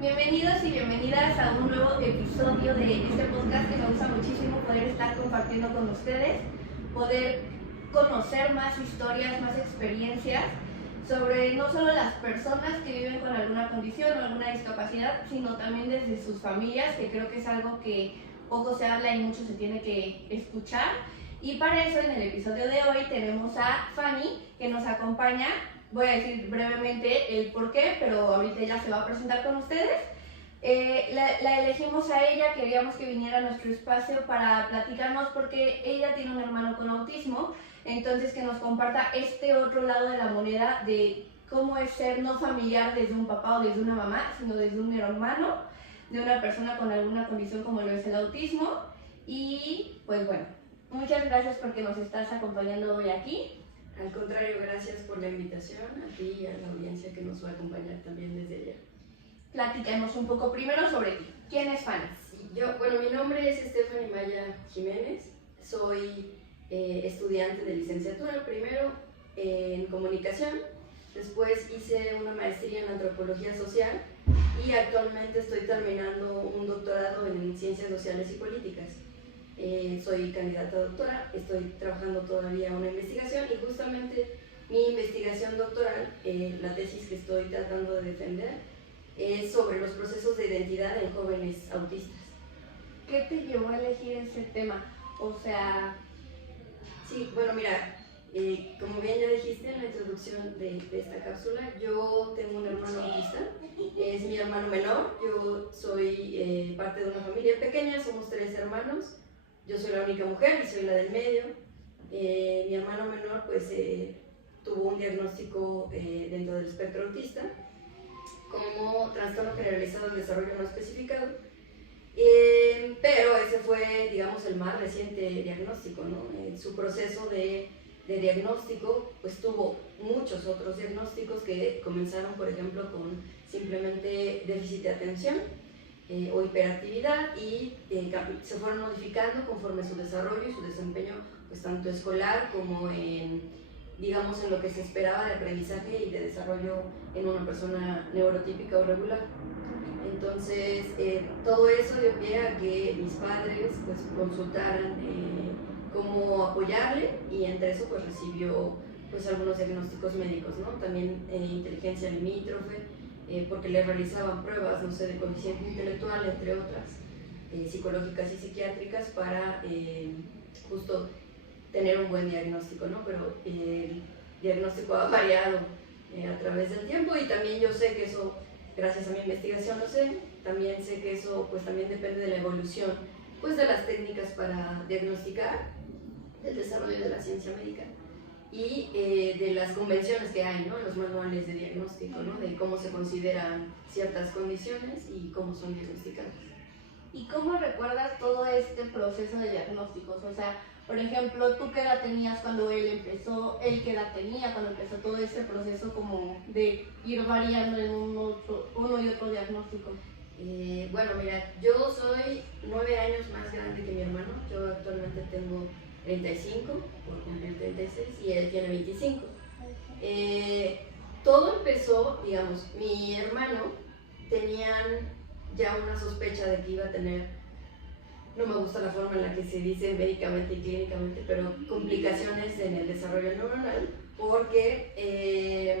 Bienvenidos y bienvenidas a un nuevo episodio de este podcast que me gusta muchísimo poder estar compartiendo con ustedes, poder conocer más historias, más experiencias sobre no solo las personas que viven con alguna condición o alguna discapacidad, sino también desde sus familias, que creo que es algo que poco se habla y mucho se tiene que escuchar. Y para eso en el episodio de hoy tenemos a Fanny, que nos acompaña. Voy a decir brevemente el por qué, pero ahorita ella se va a presentar con ustedes. La elegimos a ella, queríamos que viniera a nuestro espacio para platicarnos porque ella tiene un hermano con autismo, entonces que nos comparta este otro lado de la moneda de cómo es ser no familiar desde un papá o desde una mamá, sino desde un hermano, de una persona con alguna condición como lo es el autismo. Y pues bueno, muchas gracias porque nos estás acompañando hoy aquí. Al contrario, gracias por la invitación a ti y a la audiencia que nos va a acompañar también desde allá. Platícanos un poco primero sobre ti. ¿Quién es Fanny? Sí, mi nombre es Stephanie Maya Jiménez, soy estudiante de licenciatura, primero en comunicación, después hice una maestría en antropología social y actualmente estoy terminando un doctorado en ciencias sociales y políticas. Soy candidata a doctora, estoy trabajando todavía una investigación y justamente mi investigación doctoral, la tesis que estoy tratando de defender, es sobre los procesos de identidad en jóvenes autistas. ¿Qué te llevó a elegir ese tema? O sea... Sí, bueno, mira, como bien ya dijiste en la introducción de esta cápsula, yo tengo un hermano autista, es mi hermano menor, yo soy parte de una familia pequeña, somos 3 hermanos. Yo soy la única mujer y soy la del medio. Mi hermano menor pues tuvo un diagnóstico dentro del espectro autista como trastorno generalizado del desarrollo no especificado, pero ese fue, digamos, el más reciente diagnóstico, ¿no? Su proceso de diagnóstico pues tuvo muchos otros diagnósticos que comenzaron, por ejemplo, con simplemente déficit de atención, o hiperactividad y se fueron modificando conforme su desarrollo y su desempeño, pues tanto escolar como en, digamos, en lo que se esperaba de aprendizaje y de desarrollo en una persona neurotípica o regular. Entonces, todo eso dio pie a que mis padres pues consultaran cómo apoyarle y entre eso pues recibió pues algunos diagnósticos médicos, ¿no? También inteligencia limítrofe, porque le realizaban pruebas, no sé, de coeficiente intelectual, entre otras, psicológicas y psiquiátricas para justo tener un buen diagnóstico, ¿no? Pero el diagnóstico ha variado a través del tiempo y también yo sé que eso, gracias a mi investigación lo sé, también sé que eso pues también depende de la evolución pues de las técnicas para diagnosticar, del desarrollo de la ciencia médica y de las convenciones que hay, ¿no? En los manuales de diagnóstico, ¿no? De cómo se consideran ciertas condiciones y cómo son diagnosticadas. ¿Y cómo recuerdas todo este proceso de diagnósticos? O sea, por ejemplo, ¿tú qué edad tenías cuando él empezó? ¿Él qué edad tenía cuando empezó todo ese proceso como de ir variando en uno y otro diagnóstico? Bueno, mira, yo soy 9 años más grande que mi hermano. Yo actualmente tengo 35, por cumplir 36, y él tiene 25. Todo empezó, digamos, mi hermano tenían ya una sospecha de que iba a tener, no me gusta la forma en la que se dice médicamente y clínicamente, pero complicaciones en el desarrollo neuronal, porque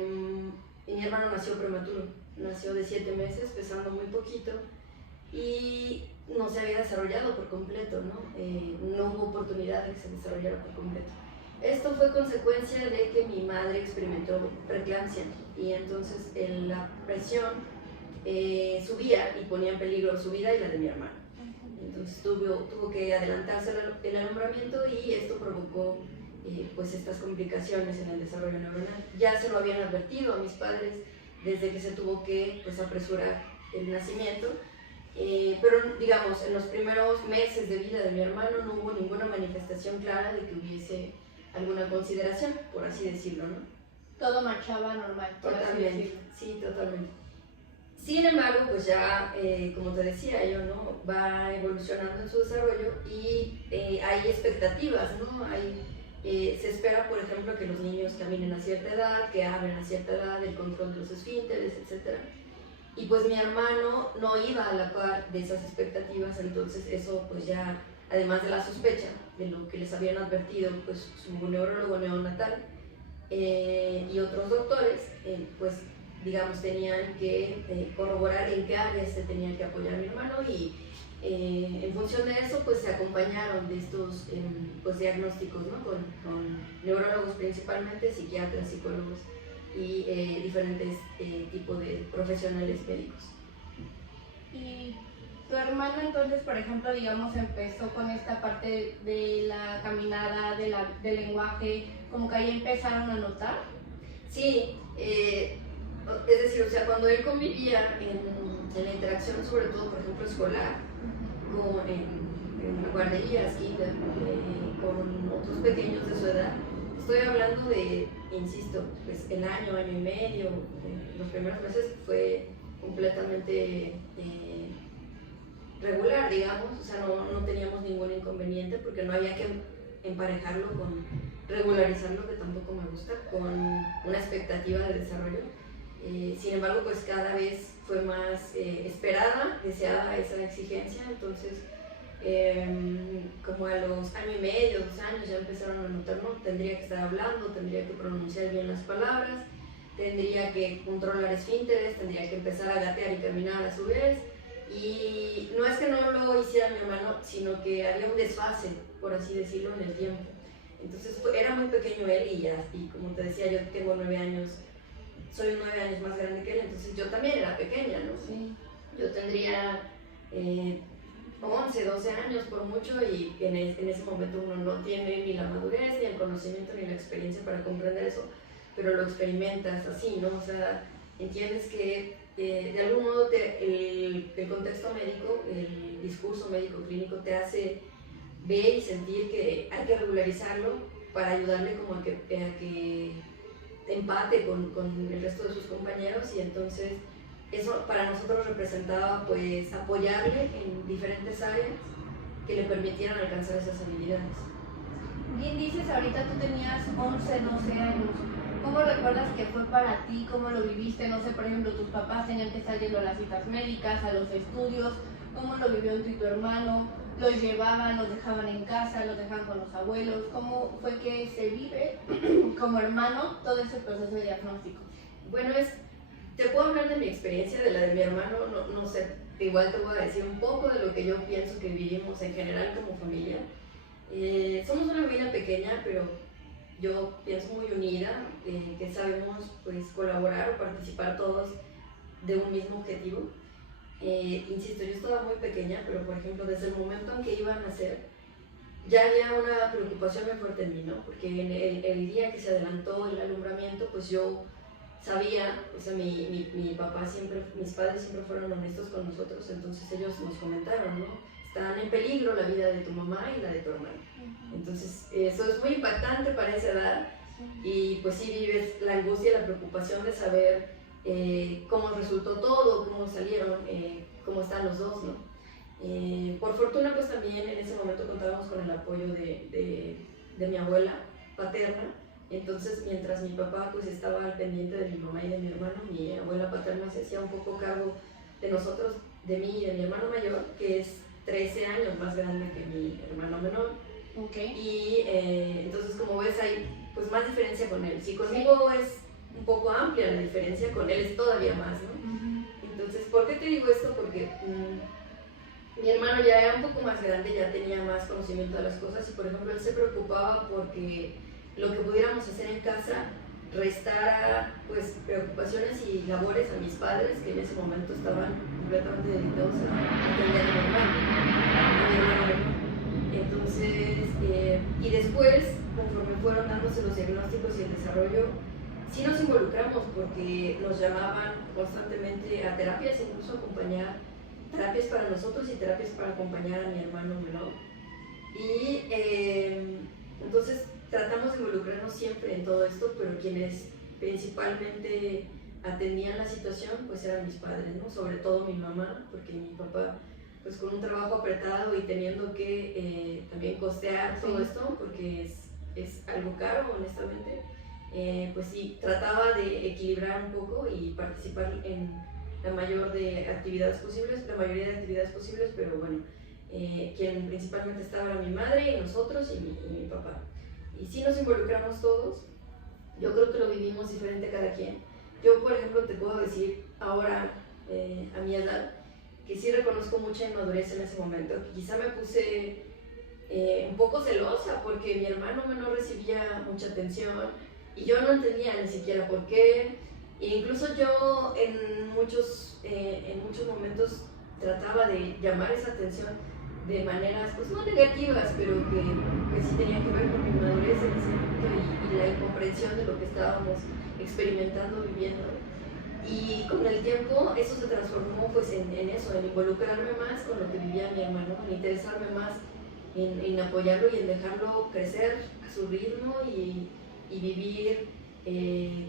mi hermano nació prematuro, nació de 7 meses, pesando muy poquito, y no se había desarrollado por completo, ¿no? No hubo oportunidad de que se desarrollara por completo. Esto fue consecuencia de que mi madre experimentó preeclampsia y entonces la presión subía y ponía en peligro su vida y la de mi hermano. Entonces tuvo que adelantarse el alumbramiento y esto provocó pues estas complicaciones en el desarrollo neuronal. Ya se lo habían advertido a mis padres desde que se tuvo que pues apresurar el nacimiento. Pero digamos, en los primeros meses de vida de mi hermano no hubo ninguna manifestación clara de que hubiese alguna consideración, por así decirlo, ¿no? Todo marchaba normal. Totalmente, sí, totalmente. Sin embargo, pues ya, como te decía yo, ¿no? Va evolucionando en su desarrollo y hay expectativas, ¿no? Se espera, por ejemplo, que los niños caminen a cierta edad, que hablen a cierta edad, el control de los esfínteres, etc. y pues mi hermano no iba a la par de esas expectativas, entonces eso pues ya, además de la sospecha de lo que les habían advertido pues su neurólogo neonatal y otros doctores, pues digamos tenían que corroborar en qué áreas se tenía que apoyar mi hermano y en función de eso pues se acompañaron de estos pues diagnósticos, ¿no? con neurólogos principalmente, psiquiatras, psicólogos y diferentes tipos de profesionales médicos. Y tu hermano entonces, por ejemplo, digamos, empezó con esta parte de la caminada, del lenguaje, como que ahí empezaron a notar. Sí, es decir, o sea, cuando él convivía en la interacción, sobre todo, por ejemplo, escolar, en guarderías, kinder, con otros pequeños de su edad, estoy hablando de, insisto, pues el año y medio, los primeros meses fue completamente regular, digamos, o sea, no teníamos ningún inconveniente porque no había que emparejarlo con regularizarlo, que tampoco me gusta, con una expectativa de desarrollo. Sin embargo, pues cada vez fue más esperada, deseada esa exigencia, entonces como a los año y medio, 2 años ya empezaron a notar, no, tendría que estar hablando, tendría que pronunciar bien las palabras, tendría que controlar esfínteres, tendría que empezar a gatear y caminar a su vez, y no es que no lo hiciera mi hermano, sino que había un desfase, por así decirlo, en el tiempo. Entonces era muy pequeño él y como te decía, yo tengo 9 años, soy 9 años más grande que él, entonces yo también era pequeña, ¿no? Sí. Yo tendría 11, 12 años por mucho y en ese momento uno no tiene ni la madurez, ni el conocimiento, ni la experiencia para comprender eso, pero lo experimentas así, ¿no? O sea, entiendes que de algún modo el contexto médico, el discurso médico clínico te hace ver y sentir que hay que regularizarlo para ayudarle como a que empate con el resto de sus compañeros, y entonces eso para nosotros representaba pues apoyarle en diferentes áreas que le permitieran alcanzar esas habilidades. Bien dices, ahorita tú tenías 11, 12 años. ¿Cómo recuerdas que fue para ti? ¿Cómo lo viviste? No sé, por ejemplo, tus papás tenían que estar yendo a las citas médicas, a los estudios. ¿Cómo lo vivió tú y tu hermano? ¿Los llevaban, los dejaban en casa, los dejaban con los abuelos? ¿Cómo fue que se vive como hermano todo ese proceso de diagnóstico? Bueno, te puedo hablar de mi experiencia, de la de mi hermano, no sé, igual te voy a decir un poco de lo que yo pienso que vivimos en general como familia. Somos una familia pequeña, pero yo pienso muy unida, que sabemos pues colaborar o participar todos de un mismo objetivo. Insisto, yo estaba muy pequeña, pero por ejemplo desde el momento en que iba a nacer ya había una preocupación muy fuerte en mí, ¿no? Porque en el día que se adelantó el alumbramiento, pues yo sabía, o sea, mi papá siempre, mis padres siempre fueron honestos con nosotros, entonces ellos nos comentaron, ¿no? Están en peligro la vida de tu mamá y la de tu hermano. Entonces, eso es muy impactante para esa edad, y pues sí vives la angustia y la preocupación de saber cómo resultó todo, cómo salieron, cómo están los dos, ¿no? Por fortuna, pues también en ese momento contábamos con el apoyo de mi abuela paterna. Entonces, mientras mi papá pues estaba al pendiente de mi mamá y de mi hermano, mi abuela paterna se hacía un poco cargo de nosotros, de mí y de mi hermano mayor, que es 13 años más grande que mi hermano menor. Okay. Y entonces, como ves, hay pues más diferencia con él. Si conmigo es un poco amplia la diferencia, con él es todavía más, ¿no? Entonces, ¿por qué te digo esto? Porque mi hermano ya era un poco más grande, ya tenía más conocimiento de las cosas, y por ejemplo él se preocupaba porque lo que pudiéramos hacer en casa restara pues preocupaciones y labores a mis padres, que en ese momento estaban completamente dedicados a atender a mi hermano. Entonces, y después, conforme fueron dándose los diagnósticos y el desarrollo, sí nos involucramos porque nos llamaban constantemente a terapias, incluso a acompañar, terapias para nosotros y terapias para acompañar a mi hermano menor. Y entonces tratamos de involucrarnos siempre en todo esto, pero quienes principalmente atendían la situación pues eran mis padres, ¿no? Sobre todo mi mamá, porque mi papá pues con un trabajo apretado y teniendo que también costear todo esto, porque es algo caro, honestamente, pues sí, trataba de equilibrar un poco y participar en la mayor de actividades posibles, la mayoría de actividades posibles, pero bueno, quien principalmente estaba era mi madre y nosotros y mi papá. Y sí nos involucramos todos, yo creo que lo vivimos diferente cada quien. Yo, por ejemplo, te puedo decir ahora, a mi edad, que sí reconozco mucha inmadurez en ese momento, que quizá me puse un poco celosa porque mi hermano menor recibía mucha atención y yo no entendía ni siquiera por qué. E incluso yo en muchos momentos trataba de llamar esa atención de maneras, pues no negativas, pero que sí tenían que ver con mi madurez en ese momento y la incomprensión de lo que estábamos experimentando, viviendo. Y con el tiempo eso se transformó pues en eso, en involucrarme más con lo que vivía mi hermano, en interesarme más en apoyarlo y en dejarlo crecer a su ritmo y vivir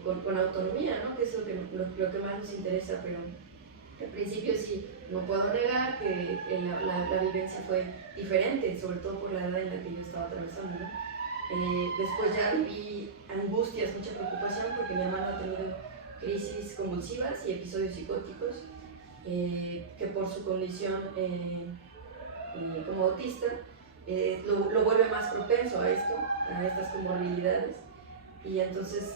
con autonomía, ¿no? Que es lo que más nos interesa, pero al principio sí, no puedo negar que la vivencia fue diferente, sobre todo por la edad en la que yo estaba atravesando, ¿no? Después ya viví angustias, mucha preocupación porque mi hermano ha tenido crisis convulsivas y episodios psicóticos, que por su condición como autista lo vuelve más propenso a esto, a estas comorbilidades. Y entonces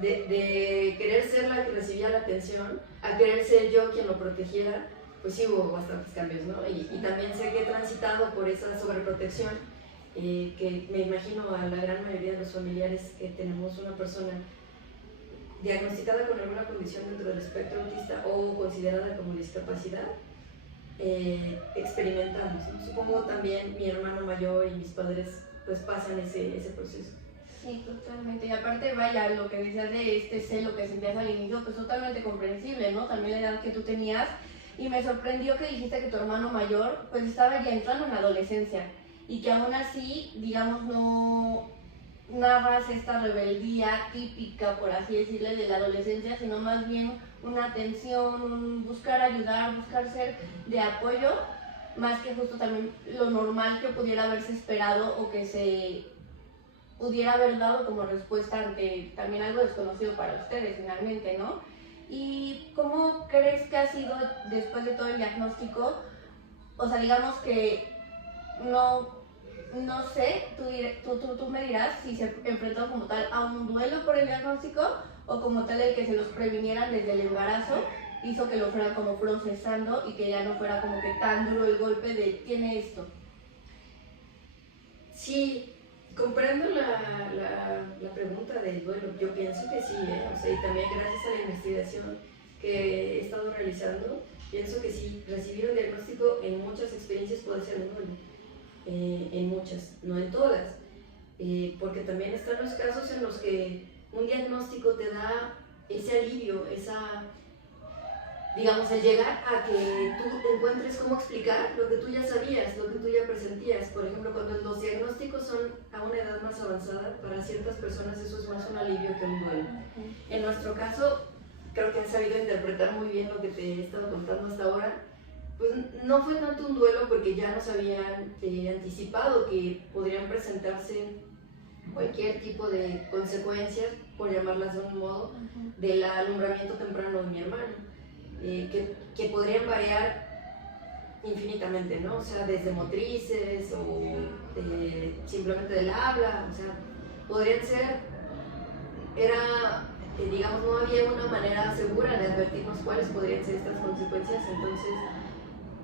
de querer ser la que recibía la atención a querer ser yo quien lo protegiera, pues sí hubo bastantes cambios, ¿no? Y también sé que he transitado por esa sobreprotección, que me imagino a la gran mayoría de los familiares que tenemos una persona diagnosticada con alguna condición dentro del espectro autista o considerada como discapacidad, experimentamos, ¿no? Supongo también mi hermano mayor y mis padres pues pasan ese proceso. Sí, totalmente. Y aparte, vaya, lo que decías de este celo que sentías al inicio, pues totalmente comprensible, ¿no? También la edad que tú tenías. Y me sorprendió que dijiste que tu hermano mayor, pues estaba ya entrando en la adolescencia. Y que aún así, digamos, no narras esta rebeldía típica, por así decirle, de la adolescencia, sino más bien una atención, un buscar ayudar, buscar ser de apoyo, más que justo también lo normal que pudiera haberse esperado o que se pudiera haber dado como respuesta ante también algo desconocido para ustedes finalmente, ¿no? ¿Y cómo crees que ha sido después de todo el diagnóstico? O sea, digamos que no sé, tú me dirás si se enfrentó como tal a un duelo por el diagnóstico o como tal el que se los previnieran desde el embarazo hizo que lo fueran como procesando y que ya no fuera como que tan duro el golpe de tiene esto. Sí, comprendo la pregunta del duelo. Yo pienso que sí, o sea, y también gracias a la investigación que he estado realizando, pienso que sí, recibir un diagnóstico en muchas experiencias puede ser un duelo, en muchas, no en todas, porque también están los casos en los que un diagnóstico te da ese alivio, digamos, el llegar a que tú encuentres cómo explicar lo que tú ya sabías, lo que tú ya presentías. Por ejemplo, cuando los diagnósticos son a una edad más avanzada, para ciertas personas eso es más un alivio que un duelo. En nuestro caso, creo que han sabido interpretar muy bien lo que te he estado contando hasta ahora. Pues no fue tanto un duelo porque ya nos habían anticipado que podrían presentarse cualquier tipo de consecuencias, por llamarlas de un modo, del alumbramiento temprano de mi hermano. Que podrían variar infinitamente, ¿no? O sea, desde motrices o simplemente del habla, o sea, podrían ser, digamos, no había una manera segura de advertirnos cuáles podrían ser estas consecuencias, entonces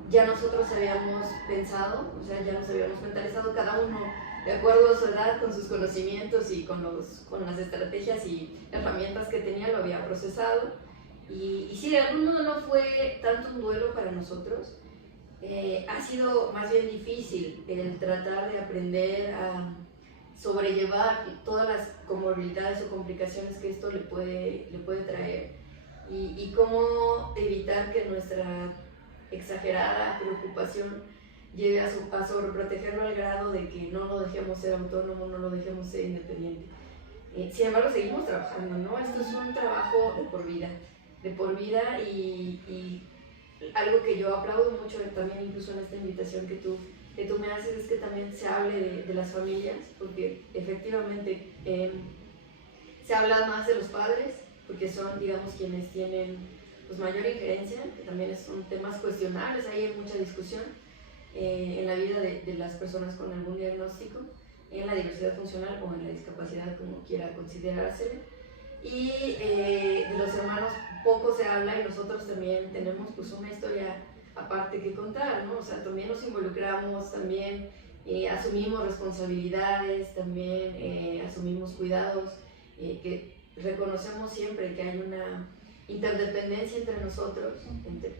ya nosotros habíamos pensado, o sea, ya nos habíamos mentalizado cada uno de acuerdo a su edad, con sus conocimientos y con las estrategias y herramientas que tenía, lo había procesado. Y sí, de algún modo no fue tanto un duelo para nosotros, ha sido más bien difícil el tratar de aprender a sobrellevar todas las comorbilidades o complicaciones que esto le puede traer y cómo evitar que nuestra exagerada preocupación llegue a sobreprotegerlo al grado de que no lo dejemos ser autónomo, no lo dejemos ser independiente. Sin embargo, seguimos trabajando, ¿no? Esto es un trabajo de por vida y algo que yo aplaudo mucho también incluso en esta invitación que tú me haces es que también se hable de las familias, porque efectivamente se habla más de los padres, porque son, digamos, quienes tienen pues, mayor injerencia, que también son temas cuestionables, ahí hay mucha discusión en la vida de las personas con algún diagnóstico, en la diversidad funcional o en la discapacidad, como quiera considerársele. Y de los hermanos poco se habla, y nosotros también tenemos pues una historia aparte que contar, ¿no? O sea, también nos involucramos, también asumimos responsabilidades, también asumimos cuidados, que reconocemos siempre que hay una interdependencia entre nosotros,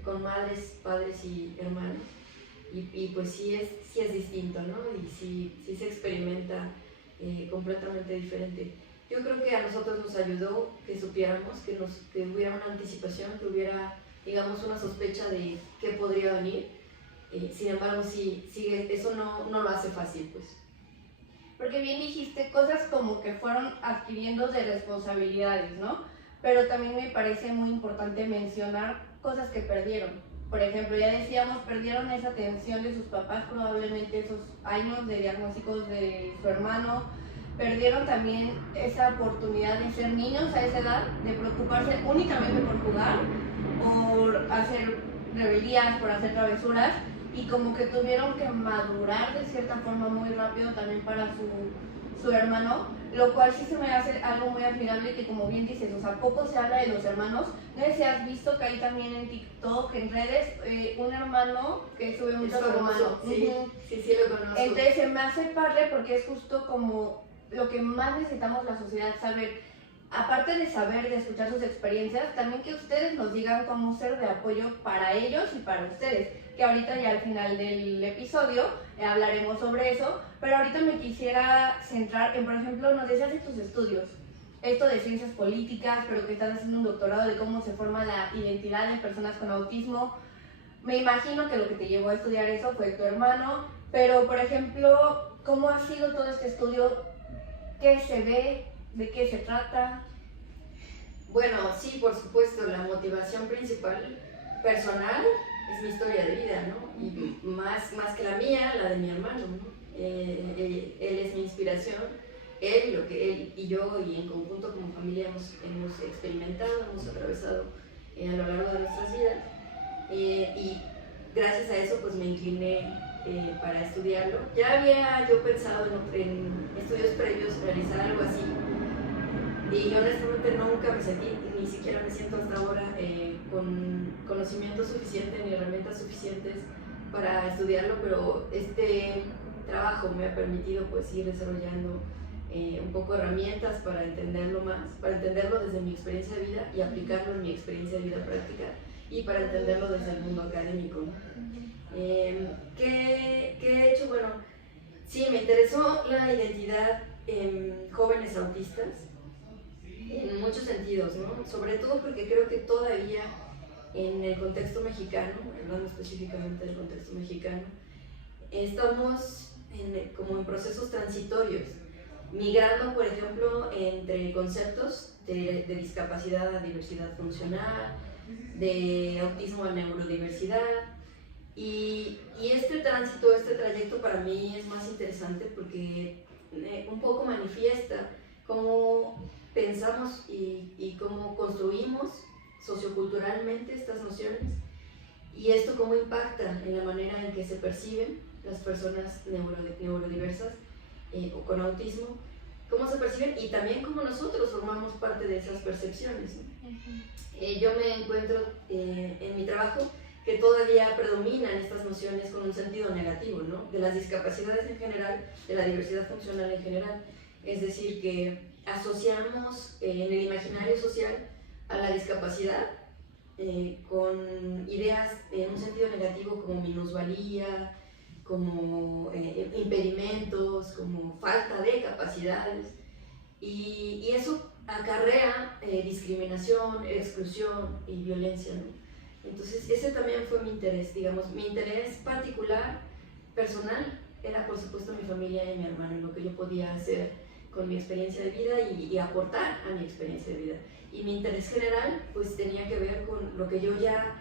con madres, padres y hermanos, y pues sí es distinto, ¿no? Y sí se experimenta completamente diferente. Yo creo que a nosotros nos ayudó que supiéramos, que hubiera una anticipación, que hubiera, digamos, una sospecha de qué podría venir. Sin embargo, eso no lo hace fácil, pues. Porque bien dijiste, cosas como que fueron adquiriendo de responsabilidades, ¿no? Pero también me parece muy importante mencionar cosas que perdieron. Por ejemplo, ya decíamos, perdieron esa atención de sus papás, probablemente esos años de diagnósticos de su hermano. Perdieron también esa oportunidad de ser niños a esa edad, de preocuparse únicamente por jugar, por hacer rebeldías, por hacer travesuras, y como que tuvieron que madurar de cierta forma muy rápido también para su hermano, lo cual sí se me hace algo muy admirable, que como bien dices, o sea, poco se habla de los hermanos. No sé si has visto que hay también en TikTok, en redes, un hermano que sube mucho a su hermano. Sí, sí lo conozco. Entonces se me hace padre porque es justo como lo que más necesitamos la sociedad saber. Aparte de saber, de escuchar sus experiencias, también que ustedes nos digan cómo ser de apoyo para ellos y para ustedes, que ahorita ya al final del episodio hablaremos sobre eso, pero ahorita me quisiera centrar en, por ejemplo, nos decías de tus estudios, esto de ciencias políticas, pero que estás haciendo un doctorado de cómo se forma la identidad de personas con autismo. Me imagino que lo que te llevó a estudiar eso fue tu hermano, pero, por ejemplo, ¿cómo ha sido todo este estudio? ¿Qué se ve? ¿De qué se trata? Bueno, sí, por supuesto, la motivación principal personal es mi historia de vida, ¿no? Y más que la mía, la de mi hermano, ¿no? Él es mi inspiración, lo que él y yo, y en conjunto como familia hemos experimentado, hemos atravesado a lo largo de nuestras vidas, y gracias a eso pues me incliné para estudiarlo. Ya había yo pensado en estudios previos realizar algo así, y honestamente nunca me sentí, ni siquiera me siento hasta ahora con conocimiento suficiente ni herramientas suficientes para estudiarlo, pero este trabajo me ha permitido pues ir desarrollando un poco herramientas para entenderlo más, para entenderlo desde mi experiencia de vida y aplicarlo en mi experiencia de vida práctica, y para entenderlo desde el mundo académico, ¿no? ¿Qué he hecho? Bueno, sí, me interesó la identidad en jóvenes autistas en muchos sentidos, ¿no? Sobre todo porque creo que todavía en el contexto mexicano, hablando específicamente del contexto mexicano, estamos como en procesos transitorios, migrando, por ejemplo, entre conceptos de discapacidad a diversidad funcional, de autismo a neurodiversidad, y este tránsito, este trayecto para mí es más interesante porque un poco manifiesta cómo pensamos y cómo construimos socioculturalmente estas nociones, y esto cómo impacta en la manera en que se perciben las personas neurodiversas o con autismo, cómo se perciben, y también cómo nosotros formamos parte de esas percepciones, ¿no? Yo me encuentro en mi trabajo que todavía predominan estas nociones con un sentido negativo, ¿no? De las discapacidades en general, de la diversidad funcional en general. Es decir, que asociamos en el imaginario social a la discapacidad con ideas en un sentido negativo como minusvalía, como impedimentos, como falta de capacidades, y eso acarrea discriminación, exclusión y violencia, ¿no? Entonces ese también fue mi interés, digamos, mi interés particular, personal, era por supuesto mi familia y mi hermano, lo que yo podía hacer con mi experiencia de vida y aportar a mi experiencia de vida. Y mi interés general pues tenía que ver con lo que yo ya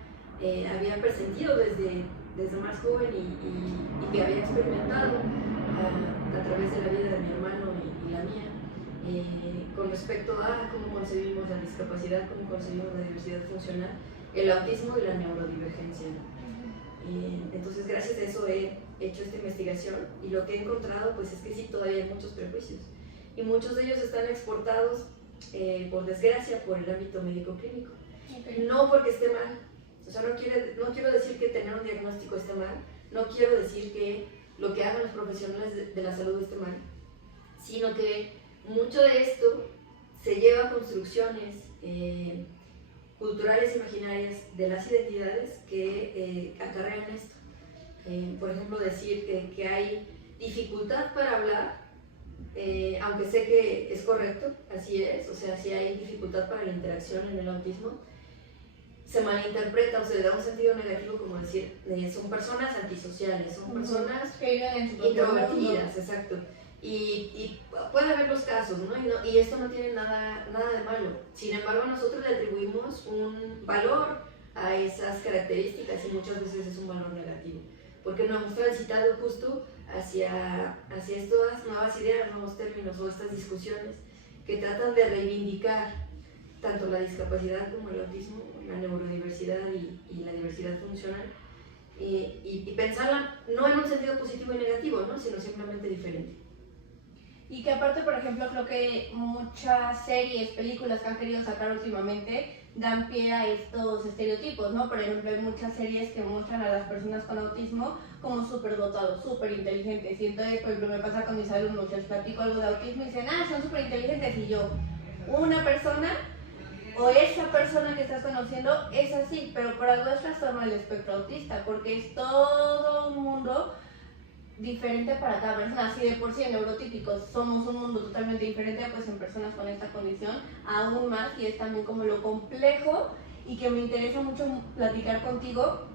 había presentido desde más joven y que había experimentado a través de la vida de mi hermano y la mía, con respecto a cómo concebimos la discapacidad, cómo concebimos la diversidad funcional el autismo y la neurodivergencia, ¿no? Entonces, gracias a eso he hecho esta investigación y lo que he encontrado pues es que sí, todavía hay muchos prejuicios y muchos de ellos están exportados, por desgracia, por el ámbito médico-clínico. Okay. No porque esté mal, o sea, no quiero decir que tener un diagnóstico esté mal, no quiero decir que lo que hagan los profesionales de la salud esté mal, sino que mucho de esto se lleva a construcciones culturales imaginarias de las identidades que acarrean esto. Por ejemplo, decir que hay dificultad para hablar, aunque sé que es correcto, así es, o sea, si hay dificultad para la interacción en el autismo, se malinterpreta o se le da un sentido negativo, como decir, son personas antisociales, son personas introvertidas, exacto. Y puede haber los casos, ¿no? Y esto no tiene nada de malo. Sin embargo, nosotros le atribuimos un valor a esas características y muchas veces es un valor negativo, porque nos hemos transitado justo hacia estas nuevas ideas, nuevos términos o estas discusiones que tratan de reivindicar tanto la discapacidad como el autismo, la neurodiversidad y la diversidad funcional, y pensarla no en un sentido positivo y negativo, ¿no? Sino simplemente diferente. Y que aparte, por ejemplo, creo que muchas series, películas que han querido sacar últimamente dan pie a estos estereotipos, ¿no? Por ejemplo, hay muchas series que muestran a las personas con autismo como súper dotados, súper inteligentes. Y entonces, por ejemplo, me pasa con mis alumnos, les platico algo de autismo y dicen, son súper inteligentes. Y yo, una persona o esa persona que estás conociendo es así, pero por algo es trastorno del espectro autista, porque es todo un mundo diferente para cada persona. Así de por sí en neurotípicos somos un mundo totalmente diferente, pues en personas con esta condición aún más, y es también como lo complejo y que me interesa mucho platicar contigo,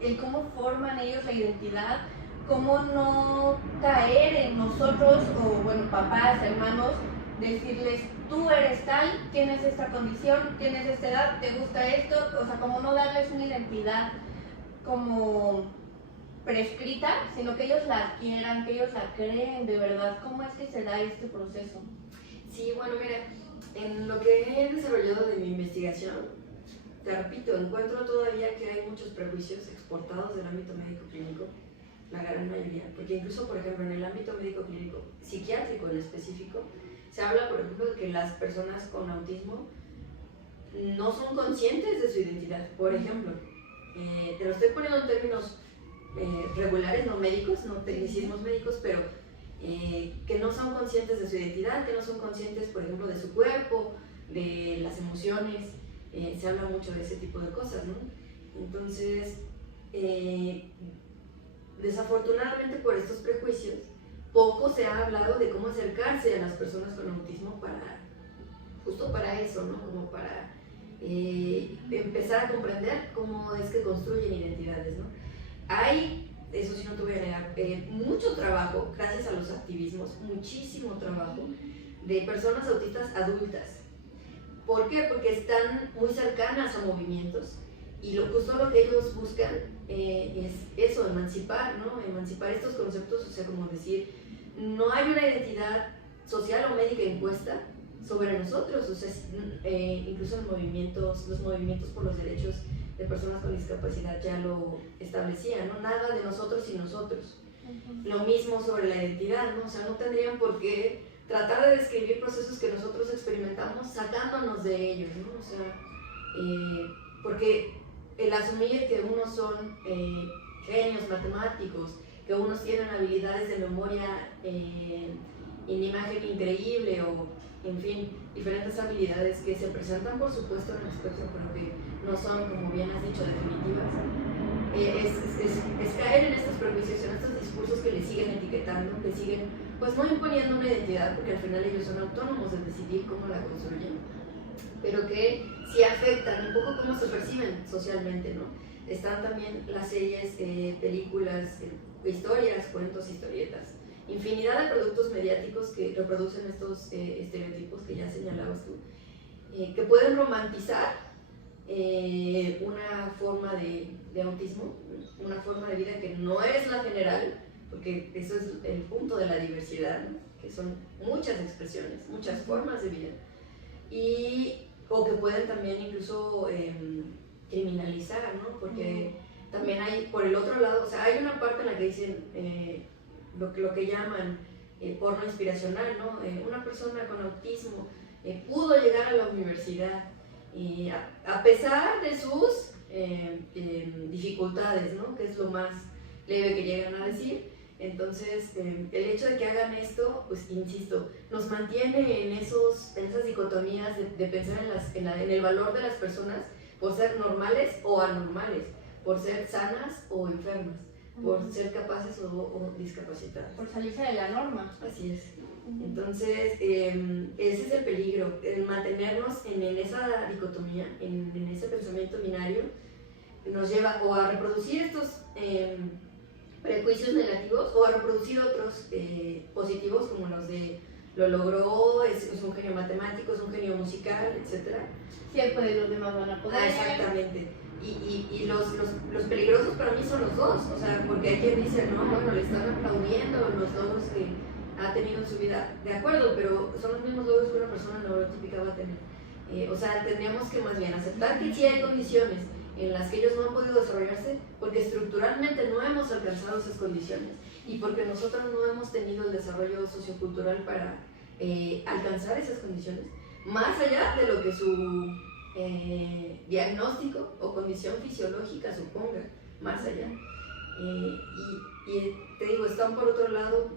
el cómo forman ellos la identidad, cómo no caer en nosotros, o bueno, papás, hermanos, decirles, tú eres tal, tienes esta condición, tienes esta edad, te gusta esto, o sea, como no darles una identidad como prescrita, sino que ellos la adquieran, que ellos la creen de verdad. ¿Cómo es que se da este proceso? Sí, bueno, mira, en lo que he desarrollado de mi investigación, te repito, encuentro todavía que hay muchos prejuicios exportados del ámbito médico-clínico, la gran mayoría, porque incluso, por ejemplo, en el ámbito médico-clínico, psiquiátrico en específico, se habla, por ejemplo, de que las personas con autismo no son conscientes de su identidad. Por ejemplo, te lo estoy poniendo en términos regulares, no médicos, no tecnicismos médicos, pero que no son conscientes de su identidad, que no son conscientes, por ejemplo, de su cuerpo, de las emociones. Se habla mucho de ese tipo de cosas, ¿no? Entonces, desafortunadamente por estos prejuicios, poco se ha hablado de cómo acercarse a las personas con autismo justo para eso, ¿no? Como para empezar a comprender cómo es que construyen identidades, ¿no? Hay, eso sí no te voy a negar, mucho trabajo, gracias a los activismos, muchísimo trabajo de personas autistas adultas. ¿Por qué? Porque están muy cercanas a movimientos y justo lo que ellos buscan es eso, emancipar, ¿no? Emancipar estos conceptos, o sea, como decir, no hay una identidad social o médica impuesta sobre nosotros, o sea, incluso los movimientos por los derechos de personas con discapacidad ya lo establecían, ¿no? Nada de nosotros y nosotros. Lo mismo sobre la identidad, ¿no? O sea, no tendrían por qué tratar de describir procesos que nosotros experimentamos sacándonos de ellos, ¿no? O sea, porque el asumir que unos son genios matemáticos, que unos tienen habilidades de memoria en imagen increíble, o en fin, diferentes habilidades que se presentan por supuesto en el espectro, pero que no son, como bien has dicho, definitivas, es caer en estos prejuicios, en estos discursos que le siguen etiquetando, que siguen pues no imponiendo una identidad, porque al final ellos son autónomos de decidir cómo la construyen, pero que sí afectan un poco cómo se perciben socialmente, ¿no? Están también las series, películas, historias, cuentos, historietas, infinidad de productos mediáticos que reproducen estos estereotipos que ya señalabas tú, que pueden romantizar una forma de autismo, una forma de vida que no es la general, porque eso es el punto de la diversidad, ¿no? Que son muchas expresiones, muchas formas de vida, o que pueden también incluso criminalizar, ¿no? Porque también hay, por el otro lado, o sea, hay una parte en la que dicen lo que llaman porno inspiracional, ¿no? Una persona con autismo pudo llegar a la universidad y a pesar de sus dificultades, ¿no? Que es lo más leve que llegan a decir. Entonces, el hecho de que hagan esto, pues insisto, nos mantiene en esas dicotomías de pensar en el valor de las personas por ser normales o anormales, por ser sanas o enfermas, por ser capaces o discapacitadas. Por salirse de la norma. Así es. Entonces, ese es el peligro, el mantenernos en esa dicotomía, en ese pensamiento binario, nos lleva o a reproducir estos prejuicios negativos o a reproducir otros positivos, como los de lo logró, es un genio matemático, es un genio musical, etc. Si él puede, los demás van a poder. Exactamente. Y los peligrosos para mí son los dos, o sea, porque hay quien dice, no, bueno, le están aplaudiendo los logros que ha tenido en su vida, de acuerdo, pero son los mismos logros que una persona neurotípica va a tener. O sea, tendríamos que más bien aceptar que sí hay condiciones en las que ellos no han podido desarrollarse porque estructuralmente no hemos alcanzado esas condiciones y porque nosotros no hemos tenido el desarrollo sociocultural para alcanzar esas condiciones, más allá de lo que su diagnóstico o condición fisiológica suponga, más allá. Y te digo, están por otro lado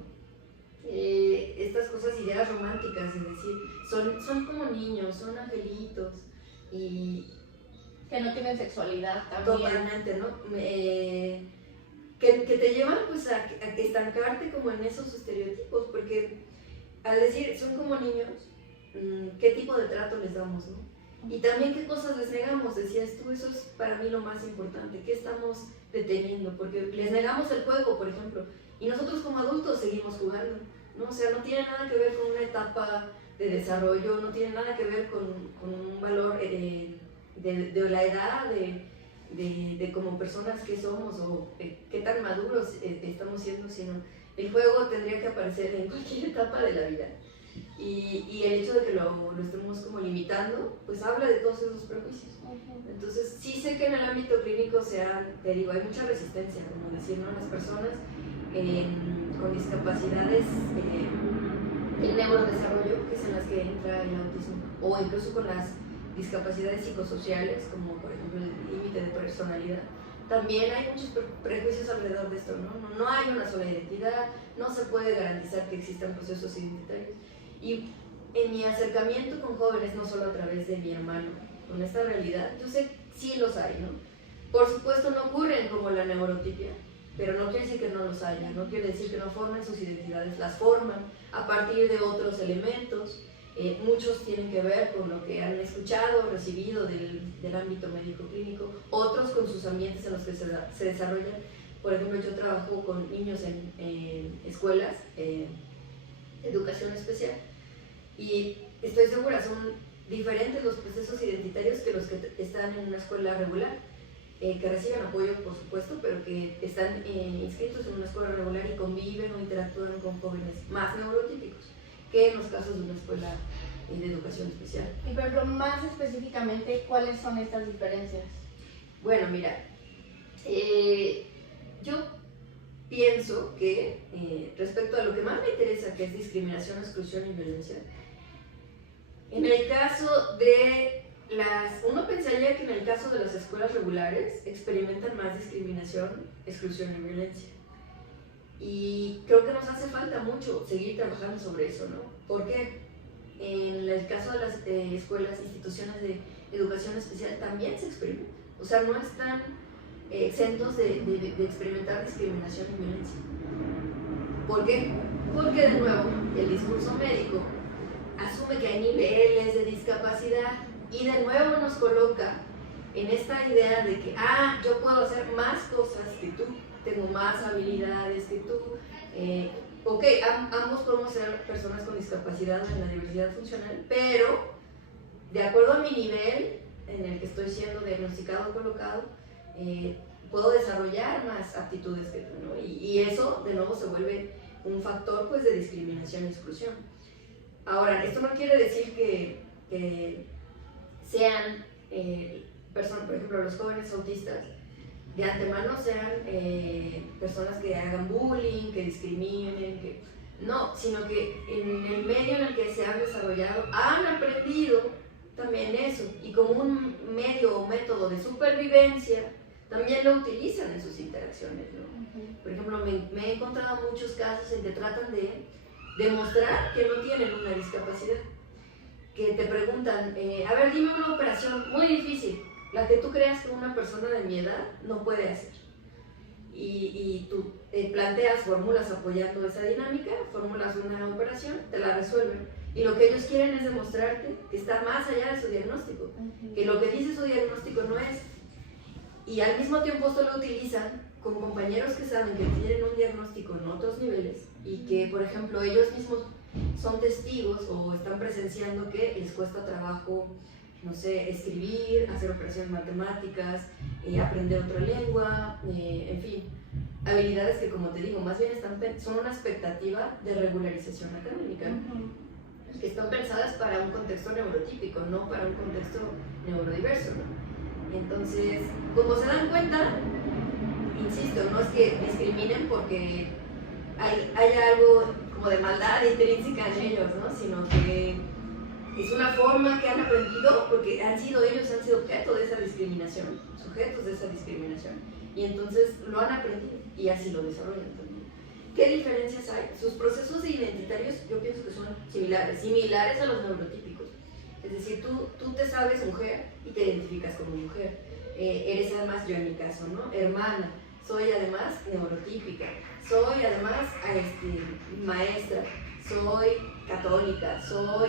estas cosas, ideas románticas, es decir, son como niños, son angelitos y que no tienen sexualidad también. Totalmente, ¿no? Que te llevan pues a estancarte como en esos estereotipos, porque al decir son como niños, ¿qué tipo de trato les damos, no? Y también qué cosas les negamos, decías tú, eso es para mí lo más importante, ¿qué estamos deteniendo? Porque les negamos el juego, por ejemplo, y nosotros como adultos seguimos jugando, ¿no? O sea, no tiene nada que ver con una etapa de desarrollo, no tiene nada que ver con un valor de la edad, de como personas que somos o qué tan maduros estamos siendo, sino el juego tendría que aparecer en cualquier etapa de la vida. Y el hecho de que lo estemos como limitando, pues habla de todos esos prejuicios. Entonces, sí sé que en el ámbito clínico te digo, hay mucha resistencia, como decir, ¿no? Las personas con discapacidades el neurodesarrollo, que es en las que entra el autismo, o incluso con las discapacidades psicosociales, como por ejemplo el límite de personalidad, también hay muchos prejuicios alrededor de esto, ¿no? No hay una sola identidad, no se puede garantizar que existan procesos identitarios. Y en mi acercamiento con jóvenes, no solo a través de mi hermano, con esta realidad, yo sé que sí los hay, ¿no? Por supuesto no ocurren como la neurotipia, pero no quiere decir que no los haya, no quiere decir que no formen sus identidades, las forman a partir de otros elementos. Muchos tienen que ver con lo que han escuchado, recibido del ámbito médico-clínico, otros con sus ambientes en los que se desarrollan. Por ejemplo, yo trabajo con niños en escuelas, educación especial, y estoy segura, son diferentes los procesos identitarios que los que están en una escuela regular, que reciben apoyo, por supuesto, pero que están inscritos en una escuela regular y conviven o interactúan con jóvenes más neurotípicos que en los casos de una escuela de educación especial. Y por ejemplo, más específicamente, ¿cuáles son estas diferencias? Bueno, mira, yo pienso que respecto a lo que más me interesa, que es discriminación, exclusión y violencia, en el caso de uno pensaría que en el caso de las escuelas regulares experimentan más discriminación, exclusión y violencia. Y creo que nos hace falta mucho seguir trabajando sobre eso, ¿no? Porque en el caso de las escuelas, instituciones de educación especial también se experimenta. O sea, no están exentos de experimentar discriminación y violencia. ¿Por qué? Porque de nuevo, el discurso médico asume que hay niveles de discapacidad y de nuevo nos coloca en esta idea de que, yo puedo hacer más cosas que tú, tengo más habilidades que tú. Ok, ambos podemos ser personas con discapacidad en la diversidad funcional, pero de acuerdo a mi nivel en el que estoy siendo diagnosticado o colocado, puedo desarrollar más aptitudes que tú, ¿no? Y eso de nuevo se vuelve un factor pues, de discriminación y exclusión. Ahora, esto no quiere decir que sean personas, por ejemplo, los jóvenes autistas, de antemano sean personas que hagan bullying, que discriminen, no, sino que en el medio en el que se han desarrollado han aprendido también eso, y como un medio o método de supervivencia también lo utilizan en sus interacciones, ¿no? Por ejemplo, me he encontrado muchos casos en que tratan de demostrar que no tienen una discapacidad, que te preguntan, a ver, dime una operación muy difícil, la que tú creas que una persona de mi edad no puede hacer. Y tú planteas, formulas apoyando esa dinámica, formulas una operación, te la resuelven. Y lo que ellos quieren es demostrarte que está más allá de su diagnóstico, que lo que dice su diagnóstico no es. Y al mismo tiempo esto lo utilizan con compañeros que saben que tienen un diagnóstico en otros niveles y que, por ejemplo, ellos mismos son testigos o están presenciando que les cuesta trabajo, no sé, escribir, hacer operaciones matemáticas, aprender otra lengua, en fin, habilidades que, como te digo, más bien son una expectativa de regularización académica, que están pensadas para un contexto neurotípico, no para un contexto neurodiverso, ¿no? Entonces, como se dan cuenta, insisto, no es que discriminen porque hay algo como de maldad intrínseca en ellos, ¿no? Sino que es una forma que han aprendido porque ellos han sido objeto de esa discriminación, sujetos de esa discriminación, y entonces lo han aprendido y así lo desarrollan también. ¿Qué diferencias hay? Sus procesos identitarios yo pienso que son similares a los neurotípicos. Es decir, tú te sabes mujer y te identificas como mujer. Eres además, yo en mi caso, ¿no? Hermana. Soy además neurotípica. Soy además maestra. Soy católica.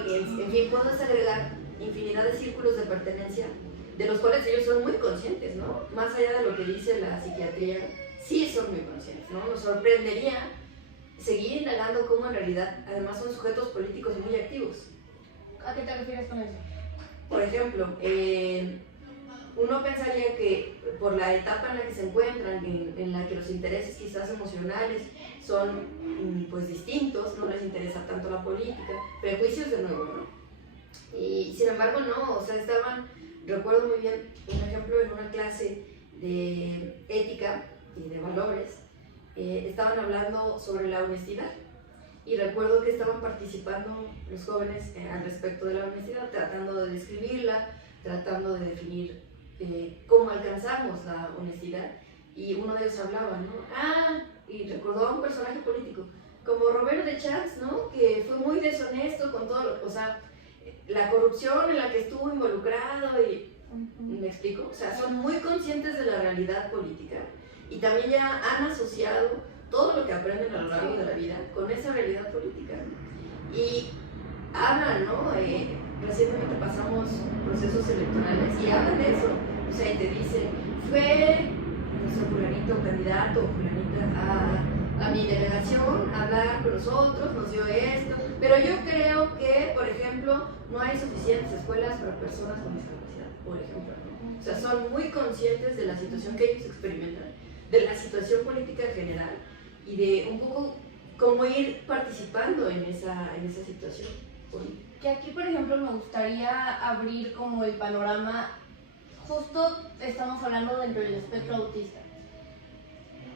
En fin, puedo agregar infinidad de círculos de pertenencia de los cuales ellos son muy conscientes, ¿no? Más allá de lo que dice la psiquiatría, sí son muy conscientes, ¿no? Nos sorprendería seguir indagando cómo en realidad además son sujetos políticos muy activos. ¿A qué te refieres con eso? Por ejemplo, uno pensaría que por la etapa en la que se encuentran, en la que los intereses quizás emocionales son pues distintos, no les interesa tanto la política, prejuicios de nuevo, ¿no? Y sin embargo no, o sea, recuerdo muy bien un ejemplo en una clase de ética y de valores, estaban hablando sobre la honestidad. Y recuerdo que estaban participando los jóvenes al respecto de la honestidad, tratando de describirla, tratando de definir cómo alcanzamos la honestidad. Y uno de ellos hablaba, ¿no? Y recordó a un personaje político, como Roberto de Champs, ¿no? Que fue muy deshonesto con todo, o sea, la corrupción en la que estuvo involucrado y... ¿Me explico? O sea, son muy conscientes de la realidad política y también ya han asociado todo lo que aprenden a lo largo de la vida con esa realidad política, ¿no? Y hablan, ¿no? Recientemente pasamos procesos electorales y hablan de eso, o sea, y te dicen, fue nuestro fulanito candidato o fulanita a mi delegación a hablar con nosotros, nos dio esto, pero yo creo que, por ejemplo, no hay suficientes escuelas para personas con discapacidad, por ejemplo, ¿no? O sea, son muy conscientes de la situación que ellos experimentan, de la situación política en general, y de un poco cómo ir participando en esa situación. Que aquí, por ejemplo, me gustaría abrir como el panorama, justo estamos hablando dentro del espectro autista.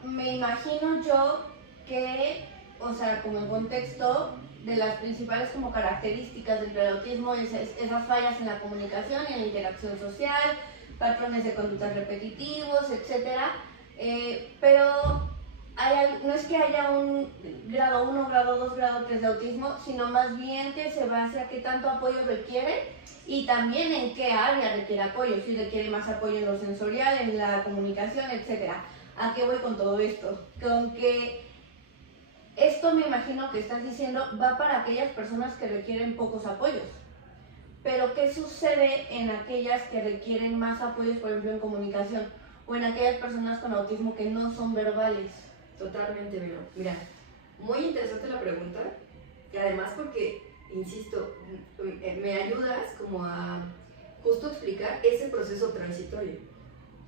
Me imagino yo que, o sea, como en contexto, de las principales como características dentro del autismo es esas fallas en la comunicación y en la interacción social, patrones de conductas repetitivos, etc. Pero no es que haya un grado 1, grado 2, grado 3 de autismo, sino más bien que se base a qué tanto apoyo requiere y también en qué área requiere apoyo, si requiere más apoyo en lo sensorial, en la comunicación, etc. ¿A qué voy con todo esto? Con que esto, me imagino que estás diciendo, va para aquellas personas que requieren pocos apoyos. Pero ¿qué sucede en aquellas que requieren más apoyos, por ejemplo, en comunicación? O en aquellas personas con autismo que no son verbales. Totalmente, Vero. Mira, muy interesante la pregunta, y además porque, insisto, me ayudas como a justo explicar ese proceso transitorio.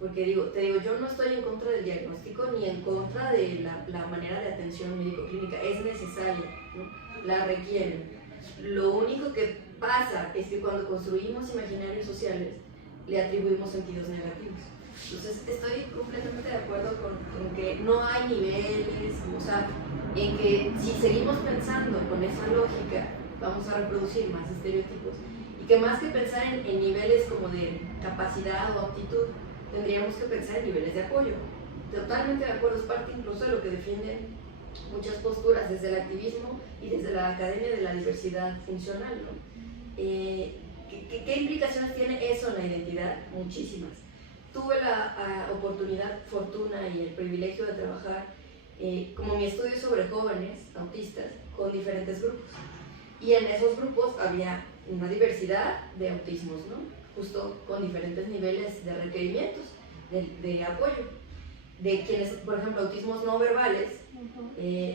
Porque te digo, yo no estoy en contra del diagnóstico ni en contra de la manera de atención médico-clínica, es necesaria, ¿no? La requieren. Lo único que pasa es que cuando construimos imaginarios sociales, le atribuimos sentidos negativos. Entonces, estoy completamente de acuerdo con que no hay niveles, o sea, en que si seguimos pensando con esa lógica, vamos a reproducir más estereotipos, y que más que pensar en niveles como de capacidad o aptitud, tendríamos que pensar en niveles de apoyo. Totalmente de acuerdo, es parte incluso de lo que defienden muchas posturas desde el activismo y desde la Academia de la Diversidad Funcional, ¿no? ¿Qué implicaciones tiene eso en la identidad? Muchísimas. Tuve la oportunidad, fortuna y el privilegio de trabajar como mi estudio sobre jóvenes autistas con diferentes grupos. Y en esos grupos había una diversidad de autismos, ¿no? Justo con diferentes niveles de requerimientos, de apoyo. De quienes, por ejemplo, autismos no verbales,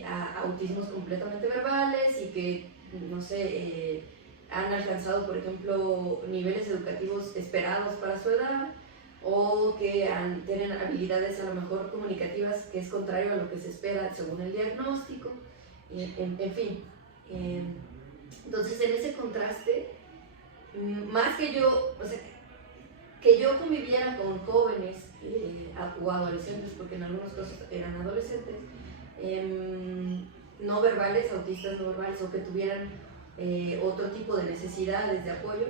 a autismos completamente verbales y que, no sé, han alcanzado, por ejemplo, niveles educativos esperados para su edad, o que tienen habilidades a lo mejor comunicativas que es contrario a lo que se espera según el diagnóstico, en fin. Entonces, en ese contraste, más que yo, o sea, que yo conviviera con jóvenes o adolescentes, porque en algunos casos eran adolescentes, no verbales, autistas no verbales, o que tuvieran otro tipo de necesidades de apoyo,